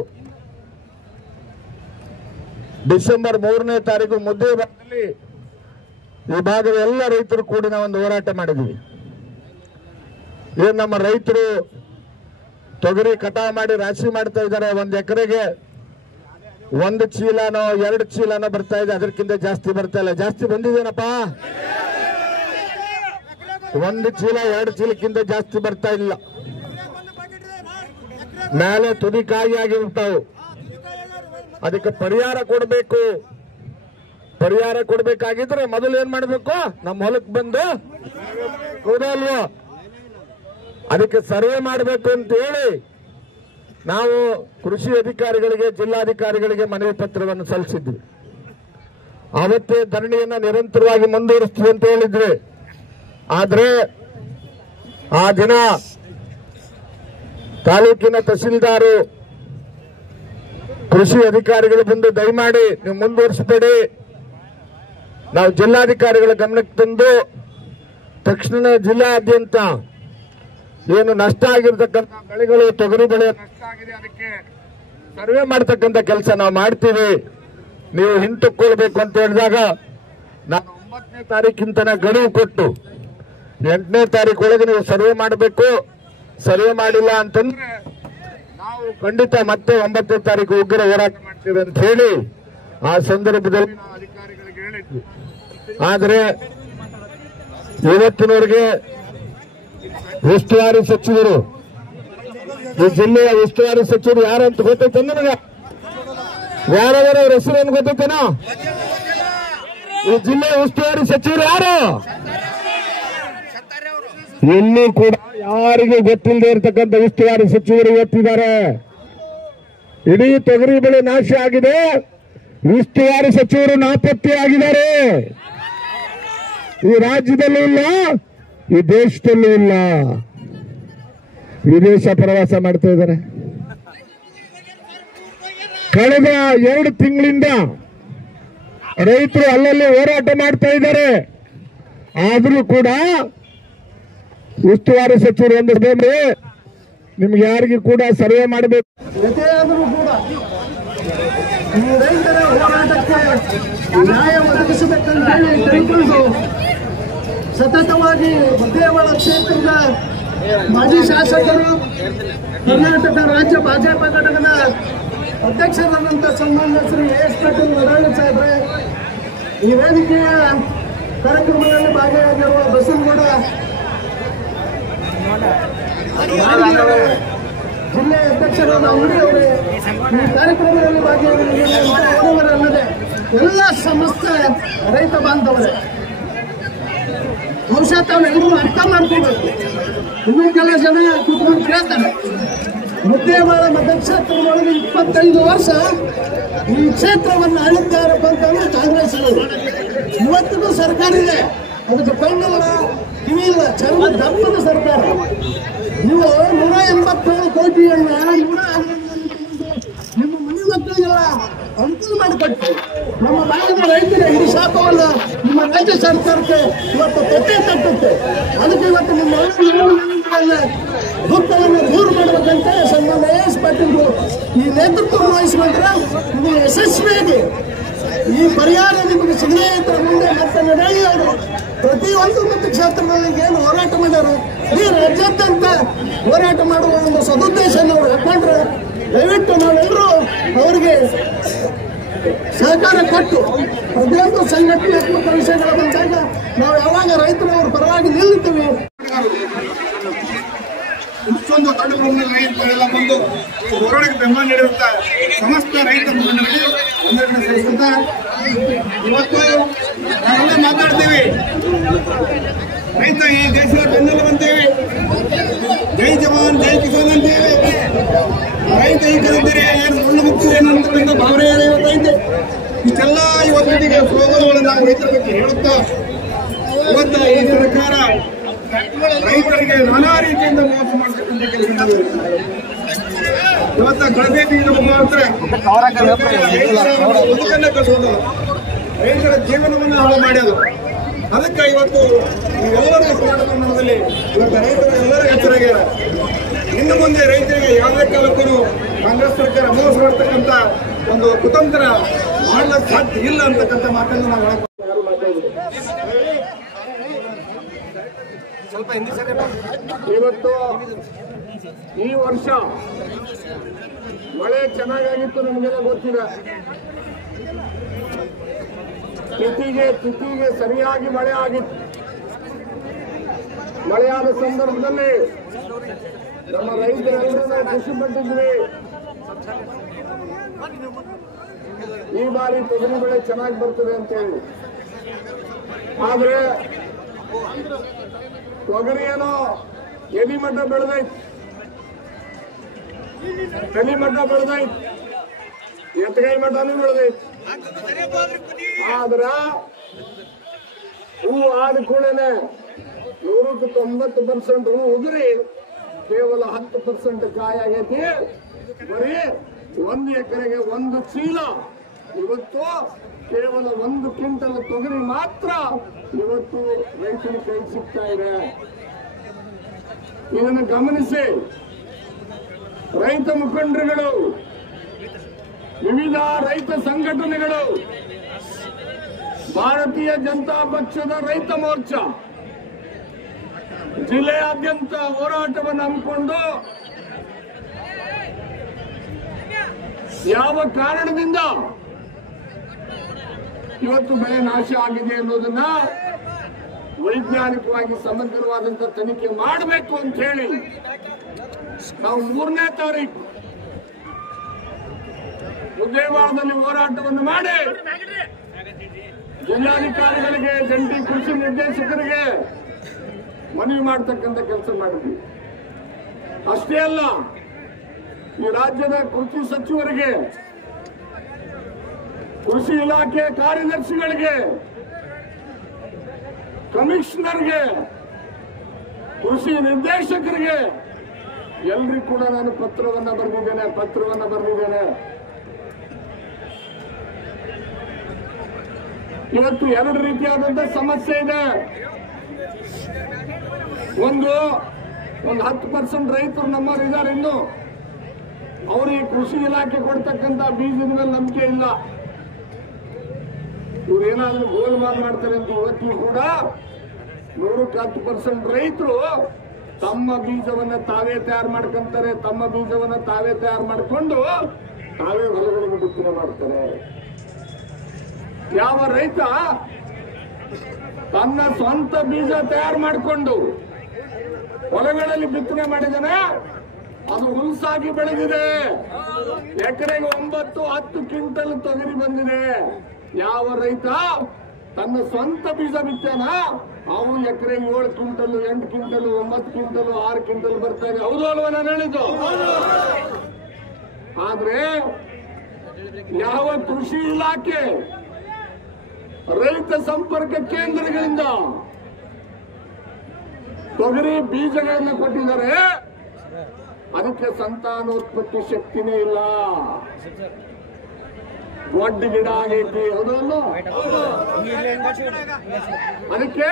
ಡಿಸೆಂಬರ್ 3ನೇ ತಾರೀಕು ಮುದ್ದೇಬಿಹಾಳದಲ್ಲಿ ಈ ಭಾಗದ ಎಲ್ಲ ರೈತರು ಕೂಡಿ ನಾವೊಂದು ಹೋರಾಟ ಮಾಡಿದ್ವಿ. ಏನು ನಮ್ಮ ರೈತರು ತೊಗರಿ ಕಟಾವು ಮಾಡಿ ರಾಶಿ ಮಾಡ್ತಾ ಇದ್ದಾರೆ. 1 ಎಕರೆಗೆ 1 ಚೀಲನೋ 2 ಚೀಲನೋ ಬರ್ತಾ ಇದೆ, ಅದಕ್ಕಿಂತ ಜಾಸ್ತಿ ಬರ್ತಾ ಇಲ್ಲ. ಜಾಸ್ತಿ ಬಂದಿದೇನಪ್ಪ? 1 ಚೀಲ 2 ಚೀಲಕ್ಕಿಂತ ಜಾಸ್ತಿ ಬರ್ತಾ ಇಲ್ಲ. ಮೇಲೆ ತುದಿ ಕಾಯಿ ಆಗಿರ್ತಾವು. ಅದಕ್ಕೆ ಪರಿಹಾರ ಕೊಡಬೇಕು. ಪರಿಹಾರ ಕೊಡಬೇಕಾಗಿದ್ರೆ ಮೊದಲು ಏನ್ ಮಾಡಬೇಕು? ನಮ್ಮ ಹೊಲಕ್ಕೆ ಬಂದು ಹೌದಲ್ವೋ, ಅದಕ್ಕೆ ಸರ್ವೆ ಮಾಡಬೇಕು ಅಂತ ಹೇಳಿ ನಾವು ಕೃಷಿ ಅಧಿಕಾರಿಗಳಿಗೆ, ಜಿಲ್ಲಾಧಿಕಾರಿಗಳಿಗೆ ಮನವಿ ಪತ್ರವನ್ನು ಸಲ್ಲಿಸಿದ್ವಿ. ಅವತ್ತೇ ಧರಣಿಯನ್ನ ನಿರಂತರವಾಗಿ ಮುಂದುವರಿಸ್ತೀವಿ ಅಂತ ಹೇಳಿದ್ವಿ. ಆದ್ರೆ ಆ ದಿನ ತಾಲೂಕಿನ ತಹಸೀಲ್ದಾರು, ಕೃಷಿ ಅಧಿಕಾರಿಗಳು ಬಂದು ದಯಮಾಡಿ ನೀವು ಮುಂದುವರಿಸಬೇಡಿ, ನಾವು ಜಿಲ್ಲಾಧಿಕಾರಿಗಳ ಗಮನಕ್ಕೆ ತಂದು ತಕ್ಷಣ ಜಿಲ್ಲಾದ್ಯಂತ ಏನು ನಷ್ಟ ಆಗಿರ್ತಕ್ಕಂಥ ಬೆಳೆಗಳು, ತೊಗರಿ ಬೆಳೆ ನಷ್ಟ ಆಗಿದೆ, ಅದಕ್ಕೆ ಸರ್ವೆ ಮಾಡ್ತಕ್ಕಂಥ ಕೆಲಸ ನಾವು ಮಾಡ್ತೀವಿ, ನೀವು ಹಿಂತಕ್ಕೊಳ್ಬೇಕು ಅಂತ ಹೇಳಿದಾಗ ನಾನು 9ನೇ ತಾರೀಕಿಂತನ ಗಡುವು ಕೊಟ್ಟು 8ನೇ ತಾರೀಕು ಒಳಗೆ ನೀವು ಸರ್ವೆ ಮಾಡಬೇಕು. ಸರ್ವೆ ಮಾಡಿಲ್ಲ ಅಂತಂದ್ರೆ ನಾವು ಖಂಡಿತ ಮತ್ತೆ 9ನೇ ತಾರೀಕು ಉಗ್ರ ಹೋರಾಟ ಮಾಡ್ತೇವೆ ಅಂತ ಹೇಳಿ ಆ ಸಂದರ್ಭದಲ್ಲಿ ನಾವು ಅಧಿಕಾರಿಗಳಿಗೆ ಹೇಳಿದ್ವಿ. ಆದ್ರೆ ಇವತ್ತಿನವರೆಗೆ ಉಸ್ತುವಾರಿ ಸಚಿವರು, ಈ ಜಿಲ್ಲೆಯ ಉಸ್ತುವಾರಿ ಸಚಿವರು ಯಾರು ಅಂತ ಗೊತ್ತೈತೆ ನನಗೆ? ಯಾರಾದರೂ ಅವ್ರ ಹೆಸರೇನು ಗೊತ್ತೈತೇನೋ? ಈ ಜಿಲ್ಲೆಯ ಉಸ್ತುವಾರಿ ಸಚಿವರು ಯಾರು? ಇನ್ನೂ ಕೂಡ ಯಾರಿಗೂ ಗೊತ್ತಿಲ್ಲದೆ ಇರತಕ್ಕಂಥ ಉಸ್ತುವಾರಿ ಸಚಿವರು ಇವತ್ತಿದ್ದಾರೆ. ಇಡೀ ತೊಗರಿ ಬೆಳೆ ನಾಶ ಆಗಿದೆ, ಉಸ್ತುವಾರಿ ಸಚಿವರು ನಾಪತ್ತೆಯಾಗಿದ್ದಾರೆ. ಈ ರಾಜ್ಯದಲ್ಲೂ ಇಲ್ಲ, ಈ ದೇಶದಲ್ಲೂ ಇಲ್ಲ, ವಿದೇಶ ಪ್ರವಾಸ ಮಾಡ್ತಾ ಇದ್ದಾರೆ. ಕಳೆದ 2 ತಿಂಗಳಿಂದ ರೈತರು ಅಲ್ಲಲ್ಲಿ ಹೋರಾಟ ಮಾಡ್ತಾ ಇದ್ದಾರೆ. ಆದರೂ ಕೂಡ ಉಸ್ತುವಾರಿ ಸಚಿವರು ಒಂದು ನಿಮ್ಗೆ ಯಾರಿಗೂ ಕೂಡ ಸರ್ವೆ ಮಾಡಬೇಕು. ಜೊತೆಯಾದರೂ ಕೂಡ ಈ ರೈತರ ಹೋರಾಟಕ್ಕೆ ನ್ಯಾಯ ಒದಗಿಸಬೇಕಂತ ಹೇಳಿ ಕೈಗೊಂಡು ಸತತವಾಗಿ ಮುದ್ದೇವಾಳ ಕ್ಷೇತ್ರದ ಮಾಜಿ ಶಾಸಕರು, ಕರ್ನಾಟಕ ರಾಜ್ಯ ಭಾಜಪ ಘಟಕದ ಅಧ್ಯಕ್ಷರಾದಂಥ ಸನ್ಮಾನ್ಯ ಶ್ರೀ ಎಸ್ ಪಾಟೀಲ್ ನಡಾಳಿ ಸಾಹೇಬ್ರೆ, ಈ ವೇದಿಕೆಯ ಕಾರ್ಯಕ್ರಮದಲ್ಲಿ ಭಾಗಿಯಾಗಿರುವ ಬಸವನಗೌಡ ಜಿಲ್ಲೆಯ ಅಧ್ಯಕ್ಷರಾದ ಅಂಗಡಿ ಅವರೇ, ಈ ಕಾರ್ಯಕ್ರಮದಲ್ಲಿ ಭಾಗಿಯಾಗಿರುವವರಲ್ಲದೆ ಎಲ್ಲ ಸಮಸ್ತ ರೈತ ಬಾಂಧವರೇ, ಬಹುಶಃ ತಾವೆಲ್ಲರೂ ಅರ್ಥ ಮಾಡ್ಕೋಬೇಕು. ಇನ್ನೂ ಕೆಲ ಜನ ಕೂತ್ಕೊಂಡು ಕೇಳ್ತಾರೆ, ಮುದ್ದೇವಾಳ ಮತಕ್ಷೇತ್ರದೊಳಗೆ 25 ವರ್ಷ ಈ ಕ್ಷೇತ್ರವನ್ನು ಆಳಿದ್ದಾರಪ್ಪ ಅಂತಂದ್ರೆ ಕಾಂಗ್ರೆಸ್. ಇವತ್ತಿಗೂ ಸರ್ಕಾರ ಇದೆ, ಅದಕ್ಕೆ ಕಣ್ಣಿಲ್ಲ, ಕಿವಿ ಇಲ್ಲ, ಚರ್ಮ ದಪ್ಪದ ಸರ್ಕಾರ. ನೀವು 187 ಕೋಟಿಯನ್ನ ನಿಮ್ಮ ಮನೆ ಮಕ್ಕಳಿಗೆಲ್ಲ ಅನುಕೂಲ ಮಾಡಿಕೊಟ್ಟು ನಮ್ಮ ಭಾಗದ ರೈತರ ಈ ಶಾಪವನ್ನು ನಿಮ್ಮ ರಾಜ್ಯ ಸರ್ಕಾರಕ್ಕೆ ಇವತ್ತು ತೊಟ್ಟೆ ತಟ್ಟುತ್ತೆ. ಅದಕ್ಕೆ ಇವತ್ತು ನಿಮ್ಮ ದುಃಖವನ್ನು ದೂರ ಮಾಡಬೇಕಂತ ಸನ್ಮಾನ್ಯ ಎಸ್ ಪಾಟೀಲ್ ಈ ನೇತೃತ್ವ ವಹಿಸಿಕೊಂಡ್ರೆ ಇದು ಯಶಸ್ವಿಯಾಗಿ ಈ ಪರಿಹಾರ ನಿಮಗೆ ಸಿಗದೇ ಇದ್ದರೆ ಮುಂದೆ ಮತ್ತೆ ನಡಾಳಿ ಅವರು ಪ್ರತಿಯೊಂದು ಮತಕ್ಷೇತ್ರದಲ್ಲಿ ಏನು ಹೋರಾಟ ಮಾಡ್ಯಾರ, ಈ ರಾಜ್ಯಾದ್ಯಂತ ಹೋರಾಟ ಮಾಡುವ ಒಂದು ಸದುದ್ದೇಶ ನಾವು ಹಾಕೊಂಡ್ರೆ ದಯವಿಟ್ಟು ನಾವೆಲ್ಲರೂ ಅವರಿಗೆ ಸಹಕಾರ ಕೊಟ್ಟು ಪ್ರತಿಯೊಂದು ಸಂಘಟನಾತ್ಮಕ ವಿಷಯಗಳ ಬಂದಾಗ ನಾವು ಯಾವಾಗ ರೈತರು ಅವ್ರ ಪರವಾಗಿ ನಿಲ್ತೀವಿ. ಇಷ್ಟೊಂದು ದೊಡ್ಡ ಪ್ರಮಾಣದಲ್ಲಿ ರೈತರೆಲ್ಲ ಬಂದು ಹೋರಾಟಕ್ಕೆ ಬೆಂಬಲ ನೀಡಿರುತ್ತ ಸಮಸ್ತ ರೈತ ಮುಖಂಡರಿಗೆ ಒಂದೆರಡು ಸೇರಿಸುತ್ತ ಇವತ್ತು ನಾವೆಲ್ಲ ಮಾತಾಡ್ತೀವಿ. ರೈತ ಈ ದೇಶದ ಬೆನ್ನೆಲುಬು ಅಂತೀವಿ, ಜೈ ಜವಾನ್ ಜೈ ಕಿಸಾನ್ ಅಂತೀವಿ. ರೈತ ಈ ಕಲಿತೀರಿ ಏನು ಸುಳ್ಳು ಮುಕ್ತಿ ಏನಂತಕ್ಕಂಥ ಭಾವನೆ ಇವತ್ತೈತೆ. ಇಷ್ಟೆಲ್ಲ ಇವತ್ತಿಗೆ ಸ್ಲೋಗನ್ಗಳನ್ನು ನಾವು ರೈತರ ಬಗ್ಗೆ ಹೇಳುತ್ತಾ ಇವತ್ತು ಈ ಸರ್ಕಾರ ರೈತರಿಗೆ ನಾನಾ ರೀತಿಯಿಂದ ಮೋಸ ಮಾಡತಕ್ಕಂಥ ಕೆಲಸ ಇವತ್ತ ಕಳಪೆ ಬೀಜ ಮುಖಾಂತರ ಬದುಕನ್ನ ಕಟ್ಕೊಂಡು ರೈತರ ಜೀವನವನ್ನು ಹಾಳು ಮಾಡ್ಯದು. ಅದಕ್ಕೆ ಇವತ್ತು ಎಲ್ಲರ ಹೋರಾಟದಲ್ಲಿ ಇವತ್ತು ರೈತರ ಎಲ್ಲರ ಎಚ್ಚರಾಗ್ಯಾರ. ಇನ್ನು ಮುಂದೆ ರೈತರಿಗೆ ಯಾವುದೇ ಕಾಲಕ್ಕೂ ಕಾಂಗ್ರೆಸ್ ಸರ್ಕಾರ ಮೋಸ ಮಾಡ್ತಕ್ಕಂಥ ಒಂದು ಕುತಂತ್ರ ಮಾಡಲಿಕ್ಕೆ ಸಾಧ್ಯ ಇಲ್ಲ ಅಂತಕ್ಕಂಥ ಮಾತನ್ನು ನಾವು ಇವತ್ತು ಈ ವರ್ಷ ಮಳೆ ಚೆನ್ನಾಗಿತ್ತು, ನಮಗೆಲ್ಲ ಗೊತ್ತಿದೆ. ತಿಥಿಗೆ ಸರಿಯಾಗಿ ಮಳೆ ಆಗಿತ್ತು. ಮಳೆಯಾದ ಸಂದರ್ಭದಲ್ಲಿ ನಮ್ಮ ರೈತರೆಲ್ಲರೂ ಖುಷಿ ಪಟ್ಟಿದ್ವಿ. ಈ ಬಾರಿ ತೊಗರಿ ಬೆಳೆ ಚೆನ್ನಾಗಿ ಬರ್ತದೆ ಅಂತೇಳಿ. ಆದ್ರೆ ತೊಗರಿ ಏನೋ ಎಲಿಮಠ ಬೆಳೆದೈತಿ, ಎತ್ತಗೈ ಮಠನೂ ಬೆಳೆದೈತಿ. ಆದ್ರ ಹೂವು ಆದ ಕೂಡಲೇ 190% ಹೂ ಉದುರಿ ಕೇವಲ 10% ಕಾಯಿ ಆಗೈತಿ. ಬರೀ 1 ಎಕರೆಗೆ 1 ಚೀಲ. ಇವತ್ತು ಕೇವಲ 1 ಕ್ವಿಂಟಲ್ ತೊಗರಿ ಮಾತ್ರ ಇವತ್ತು ರೈತನ ಕೈ ಸಿಗ್ತಾ ಇದೆ. ಇದನ್ನು ಗಮನಿಸಿ ರೈತ ಮುಖಂಡರುಗಳು, ವಿವಿಧ ರೈತ ಸಂಘಟನೆಗಳು, ಭಾರತೀಯ ಜನತಾ ಪಕ್ಷದ ರೈತ ಮೋರ್ಚಾ ಜಿಲ್ಲೆಯಾದ್ಯಂತ ಹೋರಾಟವನ್ನು ಹಮ್ಮಿಕೊಂಡು ಯಾವ ಕಾರಣದಿಂದ ಇವತ್ತು ಬೆಳೆ ನಾಶ ಆಗಿದೆ ಅನ್ನೋದನ್ನ ವೈಜ್ಞಾನಿಕವಾಗಿ ಸಮಗ್ರವಾದಂತ ತನಿಖೆ ಮಾಡಬೇಕು ಅಂತ ಹೇಳಿ ನಾವು 3ನೇ ತಾರೀಕು ಉದಯವಾರದಲ್ಲಿ ಹೋರಾಟವನ್ನು ಮಾಡಿ ಜಿಲ್ಲಾಧಿಕಾರಿಗಳಿಗೆ, ಜಂಟಿ ಕೃಷಿ ನಿರ್ದೇಶಕರಿಗೆ ಮನವಿ ಮಾಡತಕ್ಕಂಥ ಕೆಲಸ ಮಾಡಿದ್ವಿ. ಅಷ್ಟೇ ಅಲ್ಲ, ಈ ರಾಜ್ಯದ ಕೃಷಿ ಸಚಿವರಿಗೆ, ಕೃಷಿ ಇಲಾಖೆ ಕಾರ್ಯದರ್ಶಿಗಳಿಗೆ, ಕಮಿಷನರ್ಗೆ, ಕೃಷಿ ನಿರ್ದೇಶಕರಿಗೆ ಎಲ್ರಿಗೂ ಕೂಡ ನಾನು ಪತ್ರವನ್ನ ಬರೆದಿದ್ದೇನೆ. ಇವತ್ತು 2 ರೀತಿಯಾದಂತಹ ಸಮಸ್ಯೆ ಇದೆ. ಒಂದು 10% ರೈತರು ನಮ್ಮವರು ಇದ್ದಾರೆ, ಇನ್ನು ಅವರಿಗೆ ಕೃಷಿ ಇಲಾಖೆ ಕೊಡ್ತಕ್ಕಂಥ ಬೀಜದ ಮೇಲೆ ನಂಬಿಕೆ ಇಲ್ಲ. ಇವ್ರೇನಾದ್ರೂ ಗೋಲ್ಮಾಲ್ ಮಾಡ್ತಾರೆ ಅಂತ ಇವತ್ತಿಗೂ ಕೂಡ 110% ರೈತರು ತಮ್ಮ ಬೀಜವನ್ನ ತಾವೇ ತಯಾರು ಮಾಡ್ಕೊಂತಾರೆ. ತಮ್ಮ ಬೀಜವನ್ನ ತಾವೇ ತಯಾರು ಮಾಡಿಕೊಂಡು ತಾವೇ ಹೊಲಗಳಿಗೆ ಬಿತ್ತನೆ ಮಾಡ್ತಾರೆ. ಯಾವ ರೈತ ತನ್ನ ಸ್ವಂತ ಬೀಜ ತಯಾರು ಮಾಡಿಕೊಂಡು ಹೊಲಗಳಲ್ಲಿ ಬಿತ್ತನೆ ಮಾಡಿದಾನೆ, ಅದು ಹುಲ್ಸಾಗಿ ಬೆಳೆದಿದೆ. ಎಕರೆಗೆ 9-10 ಕ್ವಿಂಟಲ್ ತೊಗರಿ ಬಂದಿದೆ. ಯಾವ ರೈತ ತನ್ನ ಸ್ವಂತ ಬೀಜ ಬಿತ್ತಾನ, ಅವನು ಎಕರೆಗೆ 7 ಕ್ವಿಂಟಲ್, 8 ಕ್ವಿಂಟಲ್, 9 ಕ್ವಿಂಟಲ್, 6 ಕ್ವಿಂಟಲ್ ಬರ್ತಾ ಇದೆ. ಹೌದು ಅಲ್ವಾ ನಾನು ಹೇಳಿದ್ದು? ಆದ್ರೆ ಯಾವ ಕೃಷಿ ಇಲಾಖೆ ರೈತ ಸಂಪರ್ಕ ಕೇಂದ್ರಗಳಿಂದ ತೊಗರಿ ಬೀಜಗಳನ್ನು ಕೊಟ್ಟಿದ್ದಾರೆ, ಅದಕ್ಕೆ ಸಂತಾನೋತ್ಪತ್ತಿ ಶಕ್ತಿನೇ ಇಲ್ಲ. ದೊಡ್ಡ ಗಿಡ ಆಗೈತಿ, ಹೌದಲ್ಲ? ಅದಕ್ಕೆ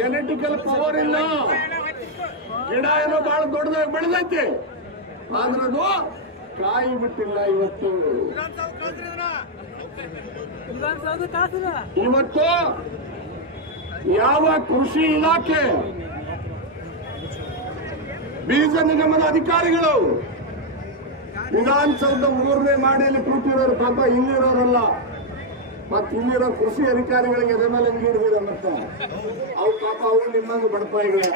ಜೆನೆಟಿಕಲ್ ಪವರ್ ಇಲ್ಲ. ಗಿಡ ಏನೋ ಬಹಳ ದೊಡ್ಡದಾಗಿ ಬೆಳೆದೈತಿ, ಆದ್ರೆ ಅದು ಕಾಯಿ ಬಿಟ್ಟಿಲ್ಲ. ಇವತ್ತು ಯಾವ ಕೃಷಿ ಇಲಾಖೆ, ಬೀಜ ನಿಗಮದ ಅಧಿಕಾರಿಗಳು ವಿಧಾನಸೌಧ 3ನೇ ಮಾಡಿಯಲ್ಲಿ ಕೂತಿರೋರು ಪಾಪ ಇಲ್ಲಿರೋರಲ್ಲ, ಮತ್ತೆ ಇಲ್ಲಿರೋ ಕೃಷಿ ಅಧಿಕಾರಿಗಳಿಗೆ ಎದೆ ಮೇಲೆ ಹಿಡಿದಿದೆ. ಮತ್ತೆ ಅವು ಪಾಪ ಅವು ನಿಮ್ಮಂಗ ಬಡಪಾಯಿಗಳೇ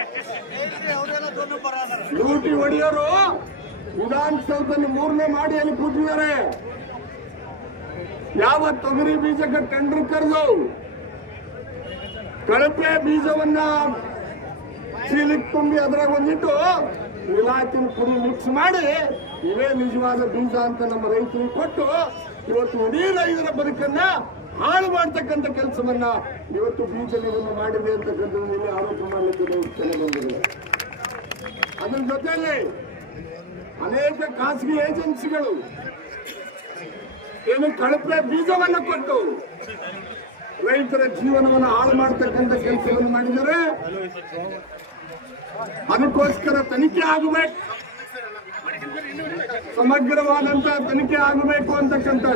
ಲೂಟಿ ಹೊಡೆಯೋರು ವಿಧಾನಸೌಧದಲ್ಲಿ 3ನೇ ಮಾಡಿಯಲ್ಲಿ ಕೂತಿದ್ದಾರೆ. ಯಾವ ತೊಗರಿ ಬೀಜಕ್ಕೆ ಟೆಂಡರ್ ಕರೆದು ಕಳಪೆ ಬೀಜವನ್ನ ಚೀಲಕ್ಕೆ ತುಂಬಿ ಅದ್ರಾಗ ಒಂದಿಟ್ಟು ವಿಲಾಯತಿನ ಪುಡಿ ಮಿಕ್ಸ್ ಮಾಡಿ ಇವೇ ನಿಜವಾದ ಬೀಜ ಅಂತ ನಮ್ಮ ರೈತರಿಗೆ ಕೊಟ್ಟು ಇವತ್ತು ಇಡೀ ರೈತರ ಬದುಕನ್ನ ಹಾಳು ಮಾಡ್ತಕ್ಕಂಥ ಕೆಲಸವನ್ನ ಇವತ್ತು ಬೀಜ ನಿಗಮ ಮಾಡಿದೆ ಅಂತಕ್ಕಂಥದ್ದು ಇಲ್ಲಿ ಆರೋಪ ಮಾಡಲಿಕ್ಕೆ ಚೆನ್ನಾಗಿ ಬಂದಿದೆ. ಅದರ ಜೊತೆಯಲ್ಲಿ ಅನೇಕ ಖಾಸಗಿ ಏಜೆನ್ಸಿಗಳು ಏನು ಕಳಪೆ ಬೀಜವನ್ನ ಕೊಟ್ಟು ರೈತರ ಜೀವನವನ್ನು ಹಾಳು ಮಾಡತಕ್ಕಂಥ ಕೆಲಸವನ್ನು ಮಾಡಿದರೆ ಅದಕ್ಕೋಸ್ಕರ ತನಿಖೆ ಆಗಬೇಕು, ಸಮಗ್ರವಾದಂತಹ ತನಿಖೆ ಆಗಬೇಕು ಅಂತಕ್ಕಂಥ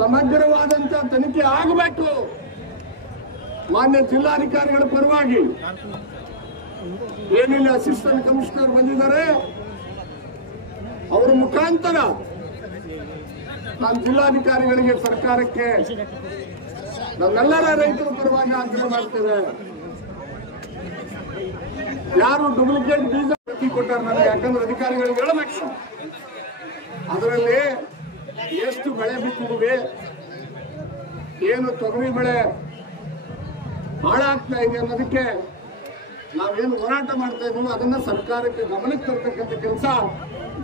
ಸಮಗ್ರವಾದಂತಹ ತನಿಖೆ ಆಗಬೇಕು. ಮಾನ್ಯ ಜಿಲ್ಲಾಧಿಕಾರಿಗಳ ಪರವಾಗಿ ಏನಿಲ್ಲ ಅಸಿಸ್ಟೆಂಟ್ ಕಮಿಷನರ್ ಬಂದಿದ್ದಾರೆ, ಅವರ ಮುಖಾಂತರ ನಾನು ಜಿಲ್ಲಾಧಿಕಾರಿಗಳಿಗೆ, ಸರ್ಕಾರಕ್ಕೆ, ನಮ್ಮೆಲ್ಲರ ರೈತರ ಪರವಾಗಿ ಆಗ್ರಹ ಮಾಡ್ತೇವೆ. ಯಾರು ಡೂಪ್ಲಿಕೇಟ್ ಬೀಜ ಕೊಟ್ಟಾರ ನನಗೆ, ಯಾಕಂದ್ರೆ ಅಧಿಕಾರಿಗಳಿಗೆ ಹೇಳಬೇಕು ಅದರಲ್ಲಿ ಎಷ್ಟು ಬೆಳೆ ಬಿತ್ತಿದ್ವಿ, ಏನು ತೊಗರಿ ಬೆಳೆ ಹಾಳಾಗ್ತಾ ಇದೆ ಅನ್ನೋದಕ್ಕೆ ನಾವೇನು ಹೋರಾಟ ಮಾಡ್ತಾ ಇದ್ದೀವಿ ಅದನ್ನ ಸರ್ಕಾರಕ್ಕೆ ಗಮನಕ್ಕೆ ತರ್ತಕ್ಕಂಥ ಕೆಲಸ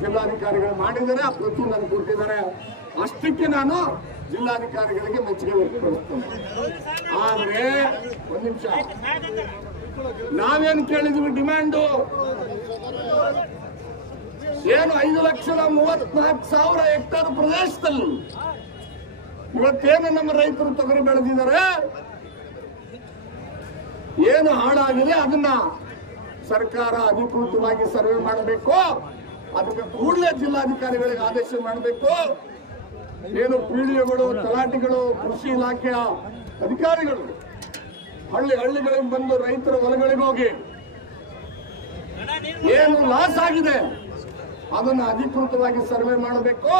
ಜಿಲ್ಲಾಧಿಕಾರಿಗಳು ಮಾಡಿದ್ದಾರೆ. ಆ ಪ್ರತಿ ನನಗೆ ಕೊಟ್ಟಿದ್ದಾರೆ. ಅಷ್ಟಕ್ಕೆ ನಾನು ಜಿಲ್ಲಾಧಿಕಾರಿಗಳಿಗೆ ಮೆಚ್ಚುಗೆ ವ್ಯಕ್ತಪಡಿಸ್ತೇನೆ. ಆದ್ರೆ ಒಂದು ನಿಮಿಷ, ನಾವೇನು ಕೇಳಿದ್ವಿ ಡಿಮ್ಯಾಂಡು ಏನು 5,34,000 ಹೆಕ್ಟೇರ್ ಪ್ರದೇಶದಲ್ಲಿ ಇವತ್ತೇನು ನಮ್ಮ ರೈತರು ತೊಗರಿ ಬೆಳೆದಿದ್ದಾರೆ, ಏನು ಹಾಳಾಗಿದೆ ಅದನ್ನ ಸರ್ಕಾರ ಅಧಿಕೃತವಾಗಿ ಸರ್ವೆ ಮಾಡಬೇಕು. ಅದಕ್ಕೆ ಕೂಡಲೇ ಜಿಲ್ಲಾಧಿಕಾರಿಗಳಿಗೆ ಆದೇಶ ಮಾಡಬೇಕು. ಏನು ಪಿಡಿಒಗಳು, ತಲಾಟಿಗಳು, ಕೃಷಿ ಇಲಾಖೆಯ ಅಧಿಕಾರಿಗಳು ಹಳ್ಳಿಗಳಿಗೆ ಬಂದು ರೈತರ ಹೊಲಗಳಿಗೆ ಹೋಗಿ ಏನು ಲಾಸ್ ಆಗಿದೆ ಅದನ್ನು ಅಧಿಕೃತವಾಗಿ ಸರ್ವೆ ಮಾಡಬೇಕು.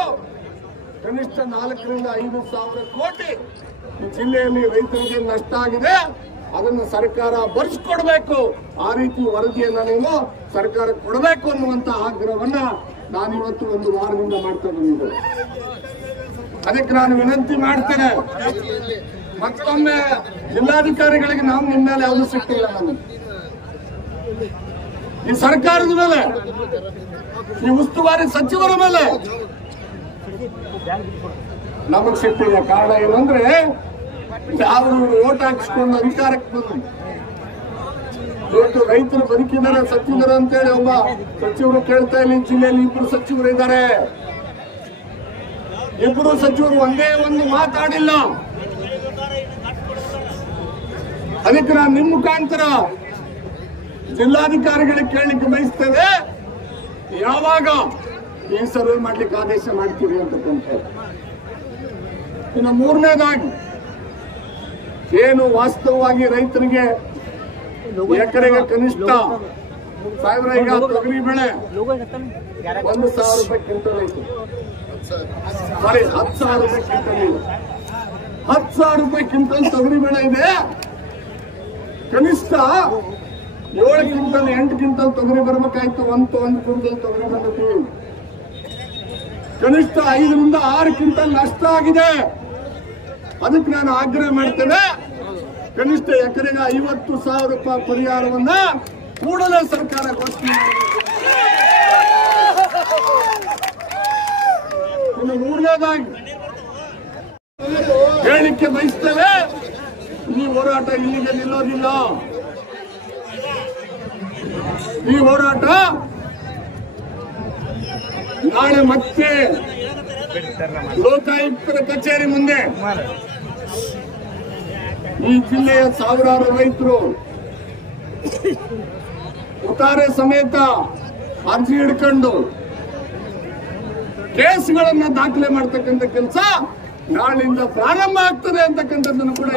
ಕನಿಷ್ಠ 4,000 ರಿಂದ 5,000 ಕೋಟಿ ಈ ಜಿಲ್ಲೆಯಲ್ಲಿ ರೈತರಿಗೆ ನಷ್ಟ ಆಗಿದೆ, ಅದನ್ನು ಸರ್ಕಾರ ಬರ್ಸ್ಕೊಡ್ಬೇಕು. ಆ ರೀತಿ ವರದಿಯನ್ನ ನೀವು ಸರ್ಕಾರ ಕೊಡಬೇಕು ಅನ್ನುವಂತ ಆಗ್ರಹವನ್ನ ನಾನಿವತ್ತು ಒಂದು ವಾರದಿಂದ ಮಾಡ್ತಾ ಬಂದಿದ್ದೇನೆ. ಅದಕ್ಕೆ ನಾನು ವಿನಂತಿ ಮಾಡ್ತೇನೆ, ಮತ್ತೊಮ್ಮೆ ಜಿಲ್ಲಾಧಿಕಾರಿಗಳಿಗೆ ನಾವು ನಿಮ್ಮ ಮೇಲೆ ಯಾವುದು ಸಿಕ್ಕಿಲ್ಲ. ನನಗೆ ಈ ಸರ್ಕಾರದ ಮೇಲೆ, ಈ ಉಸ್ತುವಾರಿ ಸಚಿವರ ಮೇಲೆ ನಮಗ್ ಸಿಕ್ತಿದೆ. ಕಾರಣ ಏನಂದ್ರೆ ಯಾರು ಓಟ್ ಹಾಕಿಸ್ಕೊಂಡು ಅಧಿಕಾರಕ್ಕೆ ಬಂದು ಇವತ್ತು ರೈತರು ಬದುಕಿದ್ದಾರೆ, ಸತ್ತಿದ್ದಾರೆ ಅಂತೇಳಿ ಒಬ್ಬ ಸಚಿವರು ಕೇಳ್ತಾ ಇಲ್ಲ. ಜಿಲ್ಲೆಯಲ್ಲಿ 2 ಸಚಿವರು ಇದ್ದಾರೆ. 2 ಸಚಿವರು ಒಂದೇ ಒಂದು ಮಾತಾಡಿಲ್ಲ. ಅದಕ್ಕೆ ನಾನು ನಿಮ್ಮ ಮುಖಾಂತರ ಜಿಲ್ಲಾಧಿಕಾರಿಗಳಿಗೆ ಕೇಳಲಿಕ್ಕೆ ಬಯಸ್ತೇವೆ, ಯಾವಾಗ ಈ ಸರ್ವೆ ಮಾಡ್ಲಿಕ್ಕೆ ಆದೇಶ ಮಾಡ್ತೀವಿ ಅಂತಕ್ಕಂಥ. ಇನ್ನು 3ನೇದಾಗಿ ಏನು ವಾಸ್ತವವಾಗಿ ರೈತರಿಗೆ ಎಕರೆಗೆ ಕನಿಷ್ಠ ಈಗ ತೊಗರಿ ಬೆಳೆ 1,000 ರೂಪಾಯಿ ಕ್ವಿಂಟಲ್ ಐತಿ, ಸಾರಿ 10,000 ರೂಪಾಯಿ ಕ್ವಿಂಟಲ್ ಇದೆ. 10,000 ರೂಪಾಯಿ ಕ್ವಿಂಟಲ್ ತೊಗರಿ ಬೆಳೆ ಇದೆ. ಕನಿಷ್ಠ 7 ಕ್ವಿಂಟಲ್ 8 ಕ್ವಿಂಟಲ್ ತೊಗರಿ ಬರ್ಬೇಕಾಯ್ತು. 1 ಕ್ವಿಂಟಲ್ ತೊಗರಿ ಬಂದಿತ್ತು. ಕನಿಷ್ಠ 5 ರಿಂದ 6 ಕ್ವಿಂಟಲ್ ನಷ್ಟ ಆಗಿದೆ. ಅದಕ್ಕೆ ನಾನು ಆಗ್ರಹ ಮಾಡ್ತೇನೆ, ಕನಿಷ್ಠ ಎಕರೆಗೆ 50,000 ರೂಪಾಯಿ ಪರಿಹಾರವನ್ನ ಕೂಡಲೇ ಸರ್ಕಾರ ಘೋಷಣೆ ಮಾಡಬೇಕು. ಇನ್ನು 3ನೇದಾಗಿ ಹೇಳಿಕೆ ಬಯಸ್ತೇವೆ, ಈ ಹೋರಾಟ ಇಲ್ಲಿಗೆ ನಿಲ್ಲೋದಿಲ್ಲ. ಈ ಹೋರಾಟ ನಾಳೆ ಮತ್ತೆ ಲೋಕಾಯುಕ್ತರ ಕಚೇರಿ ಮುಂದೆ ಈ ಜಿಲ್ಲೆಯ ಸಾವಿರಾರು ರೈತರು ಉತ್ತಾರೆ ಸಮೇತ ಅರ್ಜಿ ಹಿಡ್ಕೊಂಡು ಕೇಸ್ಗಳನ್ನ ದಾಖಲೆ ಮಾಡ್ತಕ್ಕಂಥ ಕೆಲಸ ನಾಳಿಂದ ಪ್ರಾರಂಭ ಆಗ್ತದೆ ಅಂತಕ್ಕಂಥದ್ದನ್ನು ಕೂಡ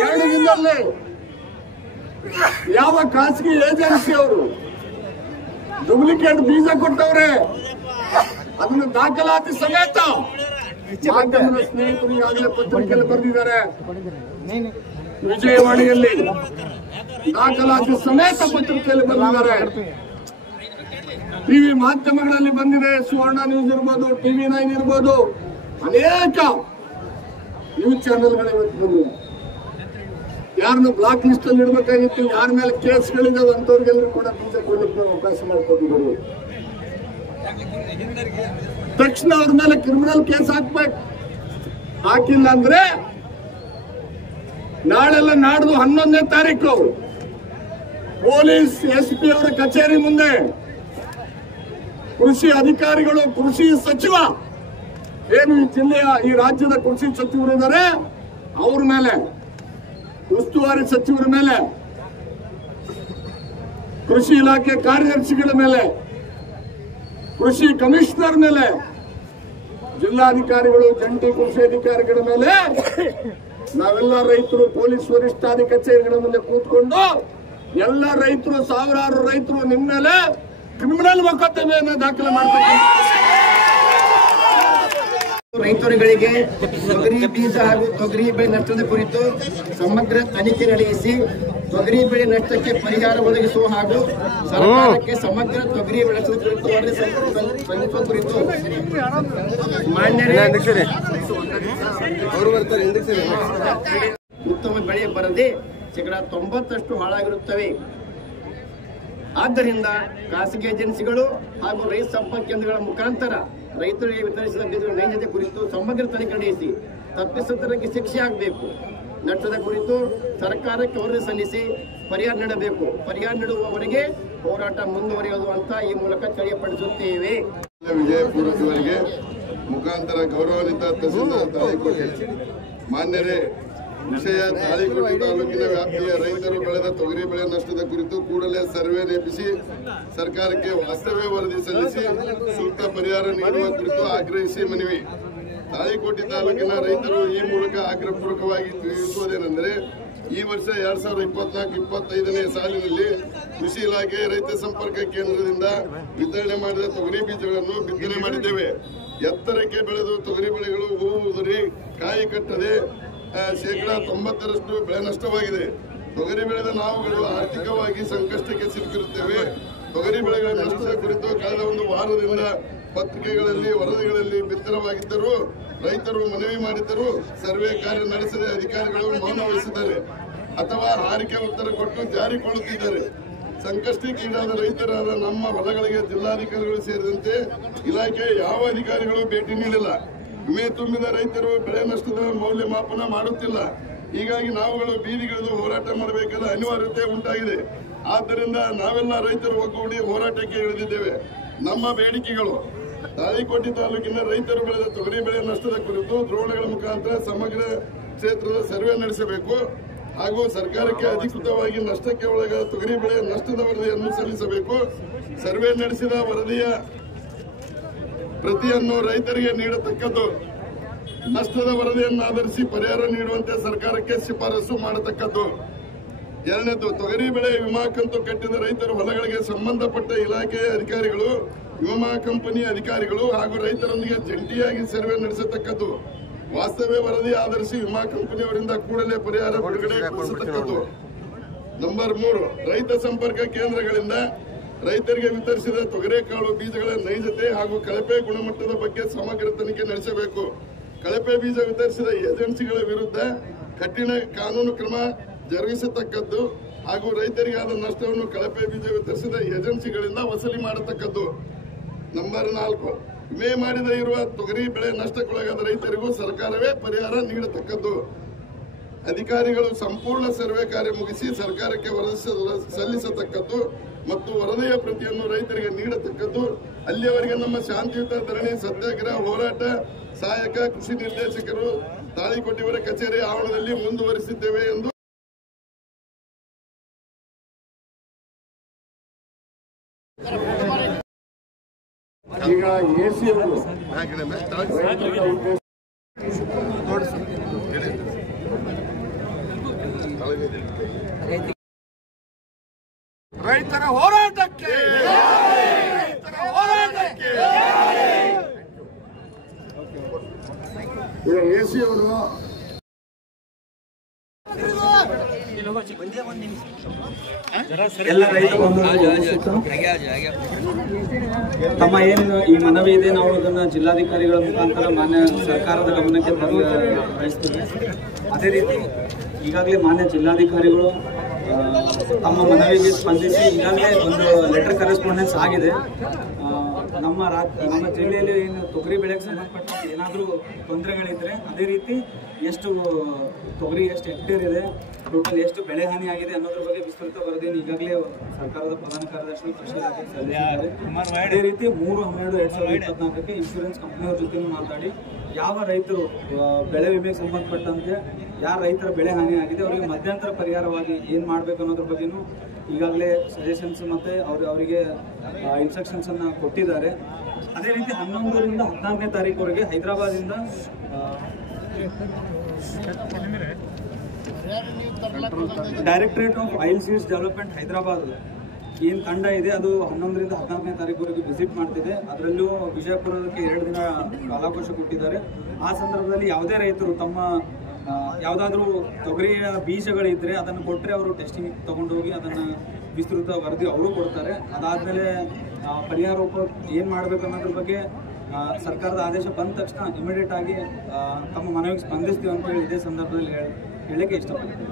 2 ದಿನದಲ್ಲೇ ಯಾವ ಖಾಸಗಿ ಏಜೆನ್ಸಿ ಅವರು ಡೂಪ್ಲಿಕೇಟ್ ಬೀಜ ಕೊಟ್ಟವ್ರೆ ಅದನ್ನು ದಾಖಲಾತಿ ಸಮೇತ ಮಾಧ್ಯಮದ ಸ್ನೇಹಿತರು ಈಗಾಗಲೇ ಪತ್ರಿಕೆಯಲ್ಲಿ ಬರೆದಿದ್ದಾರೆ. ವಿಜಯವಾಣಿಯಲ್ಲಿ ದಾಖಲಾತಿ ಸಮೇತ ಪತ್ರಿಕೆಯಲ್ಲಿ ಬರೆದಿದ್ದಾರೆ. ಟಿವಿ ಮಾಧ್ಯಮಗಳಲ್ಲಿ ಬಂದಿದೆ. ಸುವರ್ಣ ನ್ಯೂಸ್ ಇರ್ಬೋದು, TV9 ಇರ್ಬೋದು, ಅನೇಕ ನ್ಯೂಸ್ ಚಾನೆಲ್ಗಳು ಇವತ್ತು ಬಂದಿದೆ. ಯಾರನ್ನು ಬ್ಲಾಕ್ ಲಿಸ್ಟ್ ಅಲ್ಲಿ ಇಡಬೇಕಾಗಿತ್ತು, ಯಾರ ಮೇಲೆ ಕೇಸ್ಗಳಿದಾವೆ ಅಂತವ್ರಿಗೆಲ್ಲರೂ ಕೂಡ ಬೀಜ ಕೊಡ್ಲಿಕ್ಕೆ ಅವಕಾಶ ಮಾಡಿಕೊಟ್ಟಿದ್ದಾರೆ. ತಕ್ಷಣ ಅವ್ರ ಮೇಲೆ ಕ್ರಿಮಿನಲ್ ಕೇಸ್ ಹಾಕ್ಬೇಕು. ಹಾಕಿಲ್ಲ ಅಂದ್ರೆ ನಾಳೆಲ್ಲ ನಾಡ್ದು 11ನೇ ತಾರೀಕು ಪೊಲೀಸ್ SP ಅವರ ಕಚೇರಿ ಮುಂದೆ ಕೃಷಿ ಅಧಿಕಾರಿಗಳು, ಕೃಷಿ ಸಚಿವ ಏನು ಈ ಜಿಲ್ಲೆಯ ಈ ರಾಜ್ಯದ ಕೃಷಿ ಸಚಿವರು ಇದ್ದಾರೆ ಅವ್ರ ಮೇಲೆ, ಉಸ್ತುವಾರಿ ಸಚಿವರ ಮೇಲೆ, ಕೃಷಿ ಇಲಾಖೆ ಕಾರ್ಯದರ್ಶಿಗಳ ಮೇಲೆ, ಕೃಷಿ ಕಮಿಷನರ್ ಮೇಲೆ ಜಿಲ್ಲಾಧಿಕಾರಿಗಳು ಜಂಟಿ ಕೃಷಿ ಅಧಿಕಾರಿಗಳ ಮೇಲೆ ನಾವೆಲ್ಲ ರೈತರು ಪೊಲೀಸ್ ವರಿಷ್ಠಾಧಿಕಾರಿ ಕಚೇರಿಗಳ ಮುಂದೆ ಕೂತ್ಕೊಂಡು ಎಲ್ಲ ರೈತರು ಸಾವಿರಾರು ರೈತರು ನಿಮ್ಮ ಮೇಲೆ ಕ್ರಿಮಿನಲ್ ಮೊಕದ್ದಮೆಯನ್ನು ದಾಖಲೆ ಮಾಡ್ತಾರೆ. ರೈತರುಗಳಿಗೆ ತೊಗರಿ ಬೀಜ ಹಾಗೂ ತೊಗರಿ ಬೆಳೆ ನಷ್ಟದ ಕುರಿತು ಸಮಗ್ರ ತನಿಖೆ ನಡೆಸಿ ತೊಗರಿ ಬೆಳೆ ನಷ್ಟಕ್ಕೆ ಪರಿಹಾರ ಒದಗಿಸುವ ಹಾಗೂ ಸರ್ಕಾರಕ್ಕೆ ಸಮಗ್ರ ತೊಗರಿ ಬೆಳೆ ನಷ್ಟದ ಕುರಿತು ವರದಿ ಸಲ್ಲಿಸುವ ಕುರಿತು ಮಾನ್ಯರೇ ಉತ್ತಮ ಬೆಳೆ ಬರದೆ 90% ಹಾಳಾಗಿರುತ್ತವೆ. ಆದ್ದರಿಂದ ಖಾಸಗಿ ಏಜೆನ್ಸಿಗಳು ಹಾಗೂ ರೈತ ಸಂಪರ್ಕ ಕೇಂದ್ರಗಳ ಮುಖಾಂತರ ರೈತರಿಗೆ ವಿತರಿಸಿದ ಬೀಜಗಳ ನೈಜತೆ ಕುರಿತು ಸಮಗ್ರ ತನಿಖೆ ನಡೆಸಿ ತಪ್ಪಿತಸ್ಥರಿಗೆ ಶಿಕ್ಷೆ ಆಗಬೇಕು. ನಷ್ಟದ ಕುರಿತು ಸರ್ಕಾರಕ್ಕೆ ವರದಿ ಸಲ್ಲಿಸಿ ಪರಿಹಾರ ನೀಡಬೇಕು. ಪರಿಹಾರ ನೀಡುವವರೆಗೆ ಹೋರಾಟ ಮುಂದುವರಿಯುವುದು ಅಂತ ಈ ಮೂಲಕ ತಿಳಿಯಪಡಿಸುತ್ತೇವೆ. ವಿಜಯಪುರ ಜಿಲ್ಲೆಗೆ ಮುಖಾಂತರ ಗೌರವಾನ್ವಿತ ತಹಸೀಲ್ದಾರ್ ತಾಳಿಕೋಟೆ ಮಾನ್ಯರೇ, ವಿಷಯ ತಾಳಿಕೋಟೆ ತಾಲೂಕಿನ ವ್ಯಾಪ್ತಿಯ ರೈತರು ಬೆಳೆದ ತೊಗರಿ ಬೆಳೆ ನಷ್ಟದ ಕುರಿತು ಕೂಡಲೇ ಸರ್ವೆ ನೇಮಿಸಿ ಸರ್ಕಾರಕ್ಕೆ ವಾಸ್ತವ್ಯ ವರದಿ ಸಲ್ಲಿಸಿ ಸೂಕ್ತ ಪರಿಹಾರ ನೀಡುವ ಕುರಿತು ಆಗ್ರಹಿಸಿ ಮನವಿ. ತಾಳಿಕೋಟೆ ತಾಲೂಕಿನ ರೈತರು ಈ ಮೂಲಕ ಆಗ್ರಹಪೂರ್ವಕವಾಗಿ ತಿಳಿಸುವುದೇನೆಂದರೆ, ಈ ವರ್ಷ 2024-25ನೇ ಸಾಲಿನಲ್ಲಿ ಕೃಷಿ ಇಲಾಖೆ ರೈತ ಸಂಪರ್ಕ ಕೇಂದ್ರದಿಂದ ವಿತರಣೆ ಮಾಡಿದ ತೊಗರಿ ಬೀಜಗಳನ್ನು ಬಿತ್ತನೆ ಮಾಡಿದ್ದೇವೆ. ಎತ್ತರಕ್ಕೆ ಬೆಳೆದು ತೊಗರಿ ಬೆಳೆಗಳು ಹೂವು ಉದುರಿ ಕಾಯಿ ಕಟ್ಟದೆ 90% ಬೆಳೆ ನಷ್ಟವಾಗಿದೆ. ತೊಗರಿ ಬೆಳೆದ ನಾವುಗಳು ಆರ್ಥಿಕವಾಗಿ ಸಂಕಷ್ಟಕ್ಕೆ ಸಿಲುಕಿರುತ್ತೇವೆ. ತೊಗರಿ ಬೆಳೆಗಳ ನಷ್ಟದ ಕುರಿತು ಕಳೆದ ಒಂದು ವಾರದಿಂದ ಪತ್ರಿಕೆಗಳಲ್ಲಿ ವರದಿಗಳಲ್ಲಿ ಬಿತ್ತರವಾಗಿದ್ದರೂ ರೈತರು ಮನವಿ ಮಾಡಿದ್ದರೂ ಸರ್ವೆ ಕಾರ್ಯ ನಡೆಸದೆ ಅಧಿಕಾರಿಗಳು ಮೌನ ವಹಿಸಿದ್ದಾರೆ ಅಥವಾ ಹಾರಿಕೆ ಉತ್ತರ ಕೊಟ್ಟು ಜಾರಿಕೊಳ್ಳುತ್ತಿದ್ದಾರೆ. ಸಂಕಷ್ಟಕ್ಕೀಡಾದ ರೈತರಾದ ನಮ್ಮ ಹೊಲಗಳಿಗೆ ಜಿಲ್ಲಾಧಿಕಾರಿಗಳು ಸೇರಿದಂತೆ ಇಲಾಖೆ ಯಾವ ಅಧಿಕಾರಿಗಳು ಭೇಟಿ ನೀಡಿಲ್ಲ. ವಿಮೆ ತುಂಬಿದ ರೈತರು ಬೆಳೆ ನಷ್ಟದ ಮೌಲ್ಯಮಾಪನ ಮಾಡುತ್ತಿಲ್ಲ. ಹೀಗಾಗಿ ನಾವುಗಳು ಬೀದಿಗಿಳಿದು ಹೋರಾಟ ಮಾಡಬೇಕಾದ ಅನಿವಾರ್ಯತೆ ಉಂಟಾಗಿದೆ. ಆದ್ದರಿಂದ ನಾವೆಲ್ಲ ರೈತರು ಒಗ್ಗೂಡಿ ಹೋರಾಟಕ್ಕೆ ಇಳಿದಿದ್ದೇವೆ. ನಮ್ಮ ಬೇಡಿಕೆಗಳು: ತಾಳಿಕೋಟೆ ತಾಲೂಕಿನ ರೈತರು ಬೆಳೆದ ತೊಗರಿ ಬೆಳೆ ನಷ್ಟದ ಕುರಿತು ಡ್ರೋನ್ಗಳ ಮುಖಾಂತರ ಸಮಗ್ರ ಕ್ಷೇತ್ರದ ಸರ್ವೆ ನಡೆಸಬೇಕು ಹಾಗೂ ಸರ್ಕಾರಕ್ಕೆ ಅಧಿಕೃತವಾಗಿ ನಷ್ಟಕ್ಕೆ ಒಳಗಾದ ತೊಗರಿ ಬೆಳೆ ನಷ್ಟದ ವರದಿಯನ್ನು ಸಲ್ಲಿಸಬೇಕು. ಸರ್ವೆ ನಡೆಸಿದ ವರದಿಯ ಪ್ರತಿಯನ್ನು ರೈತರಿಗೆ ನೀಡತಕ್ಕದ್ದು. ನಷ್ಟದ ವರದಿಯನ್ನು ಆಧರಿಸಿ ಪರಿಹಾರ ನೀಡುವಂತೆ ಸರ್ಕಾರಕ್ಕೆ ಶಿಫಾರಸು ಮಾಡತಕ್ಕದ್ದು. ಎರಡನೇದು, ತೊಗರಿ ಬೆಳೆ ವಿಮಾ ಕಂತು ಕಟ್ಟಿದ ರೈತರ ಹೊಲಗಳಿಗೆ ಸಂಬಂಧಪಟ್ಟ ಇಲಾಖೆಯ ಅಧಿಕಾರಿಗಳು, ವಿಮಾ ಕಂಪನಿ ಅಧಿಕಾರಿಗಳು ಹಾಗೂ ರೈತರೊಂದಿಗೆ ಜಂಟಿಯಾಗಿ ಸರ್ವೆ ನಡೆಸತಕ್ಕದ್ದು. ವಾಸ್ತವ್ಯ ವರದಿ ಆಧರಿಸಿ ವಿಮಾ ಕಂಪನಿಯವರಿಂದ ಕೂಡಲೇ ಪರಿಹಾರ ಬಿಡುಗಡೆಗೊಳಿಸತಕ್ಕದ್ದು. ನಂಬರ್ 3, ರೈತ ಸಂಪರ್ಕ ಕೇಂದ್ರಗಳಿಂದ ರೈತರಿಗೆ ವಿತರಿಸಿದ ತೊಗರೆಕಾಳು ಬೀಜಗಳ ನೈಜತೆ ಹಾಗೂ ಕಳಪೆ ಗುಣಮಟ್ಟದ ಬಗ್ಗೆ ಸಮಗ್ರ ತನಿಖೆ ನಡೆಸಬೇಕು. ಕಳಪೆ ಬೀಜ ವಿತರಿಸಿದ ಏಜೆನ್ಸಿಗಳ ವಿರುದ್ಧ ಕಠಿಣ ಕಾನೂನು ಕ್ರಮ ಜರುಗಿಸತಕ್ಕದ್ದು ಹಾಗೂ ರೈತರಿಗಾದ ನಷ್ಟವನ್ನು ಕಳಪೆ ಬೀಜ ವಿತರಿಸಿದ ಏಜೆನ್ಸಿಗಳಿಂದ ವಸೂಲಿ ಮಾಡತಕ್ಕದ್ದು. ನಂಬರ್ 4, ವಿಮೆ ಮಾಡದೇ ಇರುವ ತೊಗರಿ ಬೆಳೆ ನಷ್ಟಕ್ಕೊಳಗಾದ ರೈತರಿಗೂ ಸರ್ಕಾರವೇ ಪರಿಹಾರ ನೀಡತಕ್ಕದ್ದು. ಅಧಿಕಾರಿಗಳು ಸಂಪೂರ್ಣ ಸರ್ವೆ ಕಾರ್ಯ ಮುಗಿಸಿ ಸರ್ಕಾರಕ್ಕೆ ವರದಿ ಸಲ್ಲಿಸತಕ್ಕದ್ದು ಮತ್ತು ವರದಿಯ ಪ್ರತಿಯನ್ನು ರೈತರಿಗೆ ನೀಡತಕ್ಕದ್ದು. ಅಲ್ಲಿಯವರೆಗೆ ನಮ್ಮ ಶಾಂತಿಯುತ ಧರಣಿ, ಸತ್ಯಾಗ್ರಹ ಹೋರಾಟ ಸಹಾಯಕ ಕೃಷಿ ನಿರ್ದೇಶಕರು ತಾಳಿಕೋಟೆಯವರ ಕಚೇರಿ ಆವರಣದಲ್ಲಿ ಮುಂದುವರಿಸಿದ್ದೇವೆ ಎಂದು ಈಗ ಎಸಿ ಅವರು ರೈತರ ಹೋರಾಟಕ್ಕೆ ಈಗ ಎಸಿ ಅವರು ಎಲ್ಲ ರೈತರು ತಮ್ಮ ಏನು ಈ ಮನವಿ ಇದೆ, ನಾವು ಅದನ್ನು ಜಿಲ್ಲಾಧಿಕಾರಿಗಳ ಮುಖಾಂತರ ಮಾನ್ಯ ಸರ್ಕಾರದ ಗಮನಕ್ಕೆ ಬಯಸ್ತೇವೆ. ಅದೇ ರೀತಿ ಈಗಾಗಲೇ ಮಾನ್ಯ ಜಿಲ್ಲಾಧಿಕಾರಿಗಳು ತಮ್ಮ ಮನವಿಗೆ ಸ್ಪಂದಿಸಿ ಈಗಾಗಲೇ ಒಂದು ಲೆಟರ್ ಕರೆಸ್ಪಾಂಡೆನ್ಸ್ ಆಗಿದೆ. ನಮ್ಮ ಜಿಲ್ಲೆಯಲ್ಲಿ ಏನು ತೊಗರಿ ಬೆಳೆಗೆ ಸಂಬಂಧಪಟ್ಟ ಏನಾದರೂ ತೊಂದರೆಗಳಿದ್ರೆ ಅದೇ ರೀತಿ ಎಷ್ಟು ತೊಗರಿ ಎಷ್ಟು ಹೆಕ್ಟೇರ್ ಇದೆ, ಟೋಟಲ್ ಎಷ್ಟು ಬೆಳೆ ಹಾನಿ ಆಗಿದೆ ಅನ್ನೋದ್ರ ಬಗ್ಗೆ ವಿಸ್ತೃತ ವರದಿಯನ್ನು ಈಗಾಗಲೇ ಸರ್ಕಾರದ ಪ್ರಧಾನ ಕಾರ್ಯದರ್ಶಿ ಕೃಷಿ ಇಲಾಖೆಗೆ ಸಲ್ಲಿಸಿದ್ದಾರೆ. ಅದೇ ರೀತಿ 3/12/2024 ಇನ್ಶೂರೆನ್ಸ್ ಕಂಪ್ನಿಯವ್ರ ಜೊತೆ ಮಾತಾಡಿ ಯಾವ ರೈತರು ಬೆಳೆ ವಿಮೆಗೆ ಸಂಬಂಧಪಟ್ಟಂತೆ ಯಾರ ರೈತರ ಬೆಳೆ ಹಾನಿ ಆಗಿದೆ ಅವರಿಗೆ ಮಧ್ಯಂತರ ಪರಿಹಾರವಾಗಿ ಏನು ಮಾಡಬೇಕು ಅನ್ನೋದ್ರ ಬಗ್ಗೆಯೂ ಈಗಾಗಲೇ ಸಜೆಷನ್ಸ್ ಮತ್ತು ಅವರಿಗೆ ಇನ್ಸ್ಟ್ರಕ್ಷನ್ಸನ್ನು ಕೊಟ್ಟಿದ್ದಾರೆ. ಅದೇ ರೀತಿ 11ರಿಂದ 14ನೇ ತಾರೀಕುವರೆಗೆ ಹೈದರಾಬಾದಿಂದ directorate of oilseeds development Hyderabad ಏನು ತಂಡ ಇದೆ ಅದು 11ರಿಂದ 14ನೇ ತಾರೀಕುವರೆಗೆ ವಿಸಿಟ್ ಮಾಡ್ತಿದೆ. ಅದರಲ್ಲೂ ವಿಜಯಪುರಕ್ಕೆ 2 ದಿನ ಕಾಲಾವಕಾಶ ಕೊಟ್ಟಿದ್ದಾರೆ. ಆ ಸಂದರ್ಭದಲ್ಲಿ ಯಾವುದೇ ರೈತರು ತಮ್ಮ ಯಾವುದಾದ್ರೂ ತೊಗರಿಯ ಬೀಜಗಳಿದ್ದರೆ ಅದನ್ನು ಕೊಟ್ಟರೆ ಅವರು ಟೆಸ್ಟಿಂಗ್ ತೊಗೊಂಡೋಗಿ ಅದನ್ನು ವಿಸ್ತೃತ ವರದಿ ಅವರು ಕೊಡ್ತಾರೆ. ಅದಾದಮೇಲೆ ಪರಿಹಾರೋಪ ಏನು ಮಾಡಬೇಕು ಅನ್ನೋದ್ರ ಬಗ್ಗೆ ಸರ್ಕಾರದ ಆದೇಶ ಬಂದ ತಕ್ಷಣ ಇಮಿಡಿಯೇಟ್ ಆಗಿ ತಮ್ಮ ಮನವಿಗೆ ಸ್ಪಂದಿಸ್ತೀವಿ ಅಂತೇಳಿ ಇದೇ ಸಂದರ್ಭದಲ್ಲಿ ಹೇಳಕ್ಕೆ ಇಷ್ಟಪಡ್ತೀನಿ.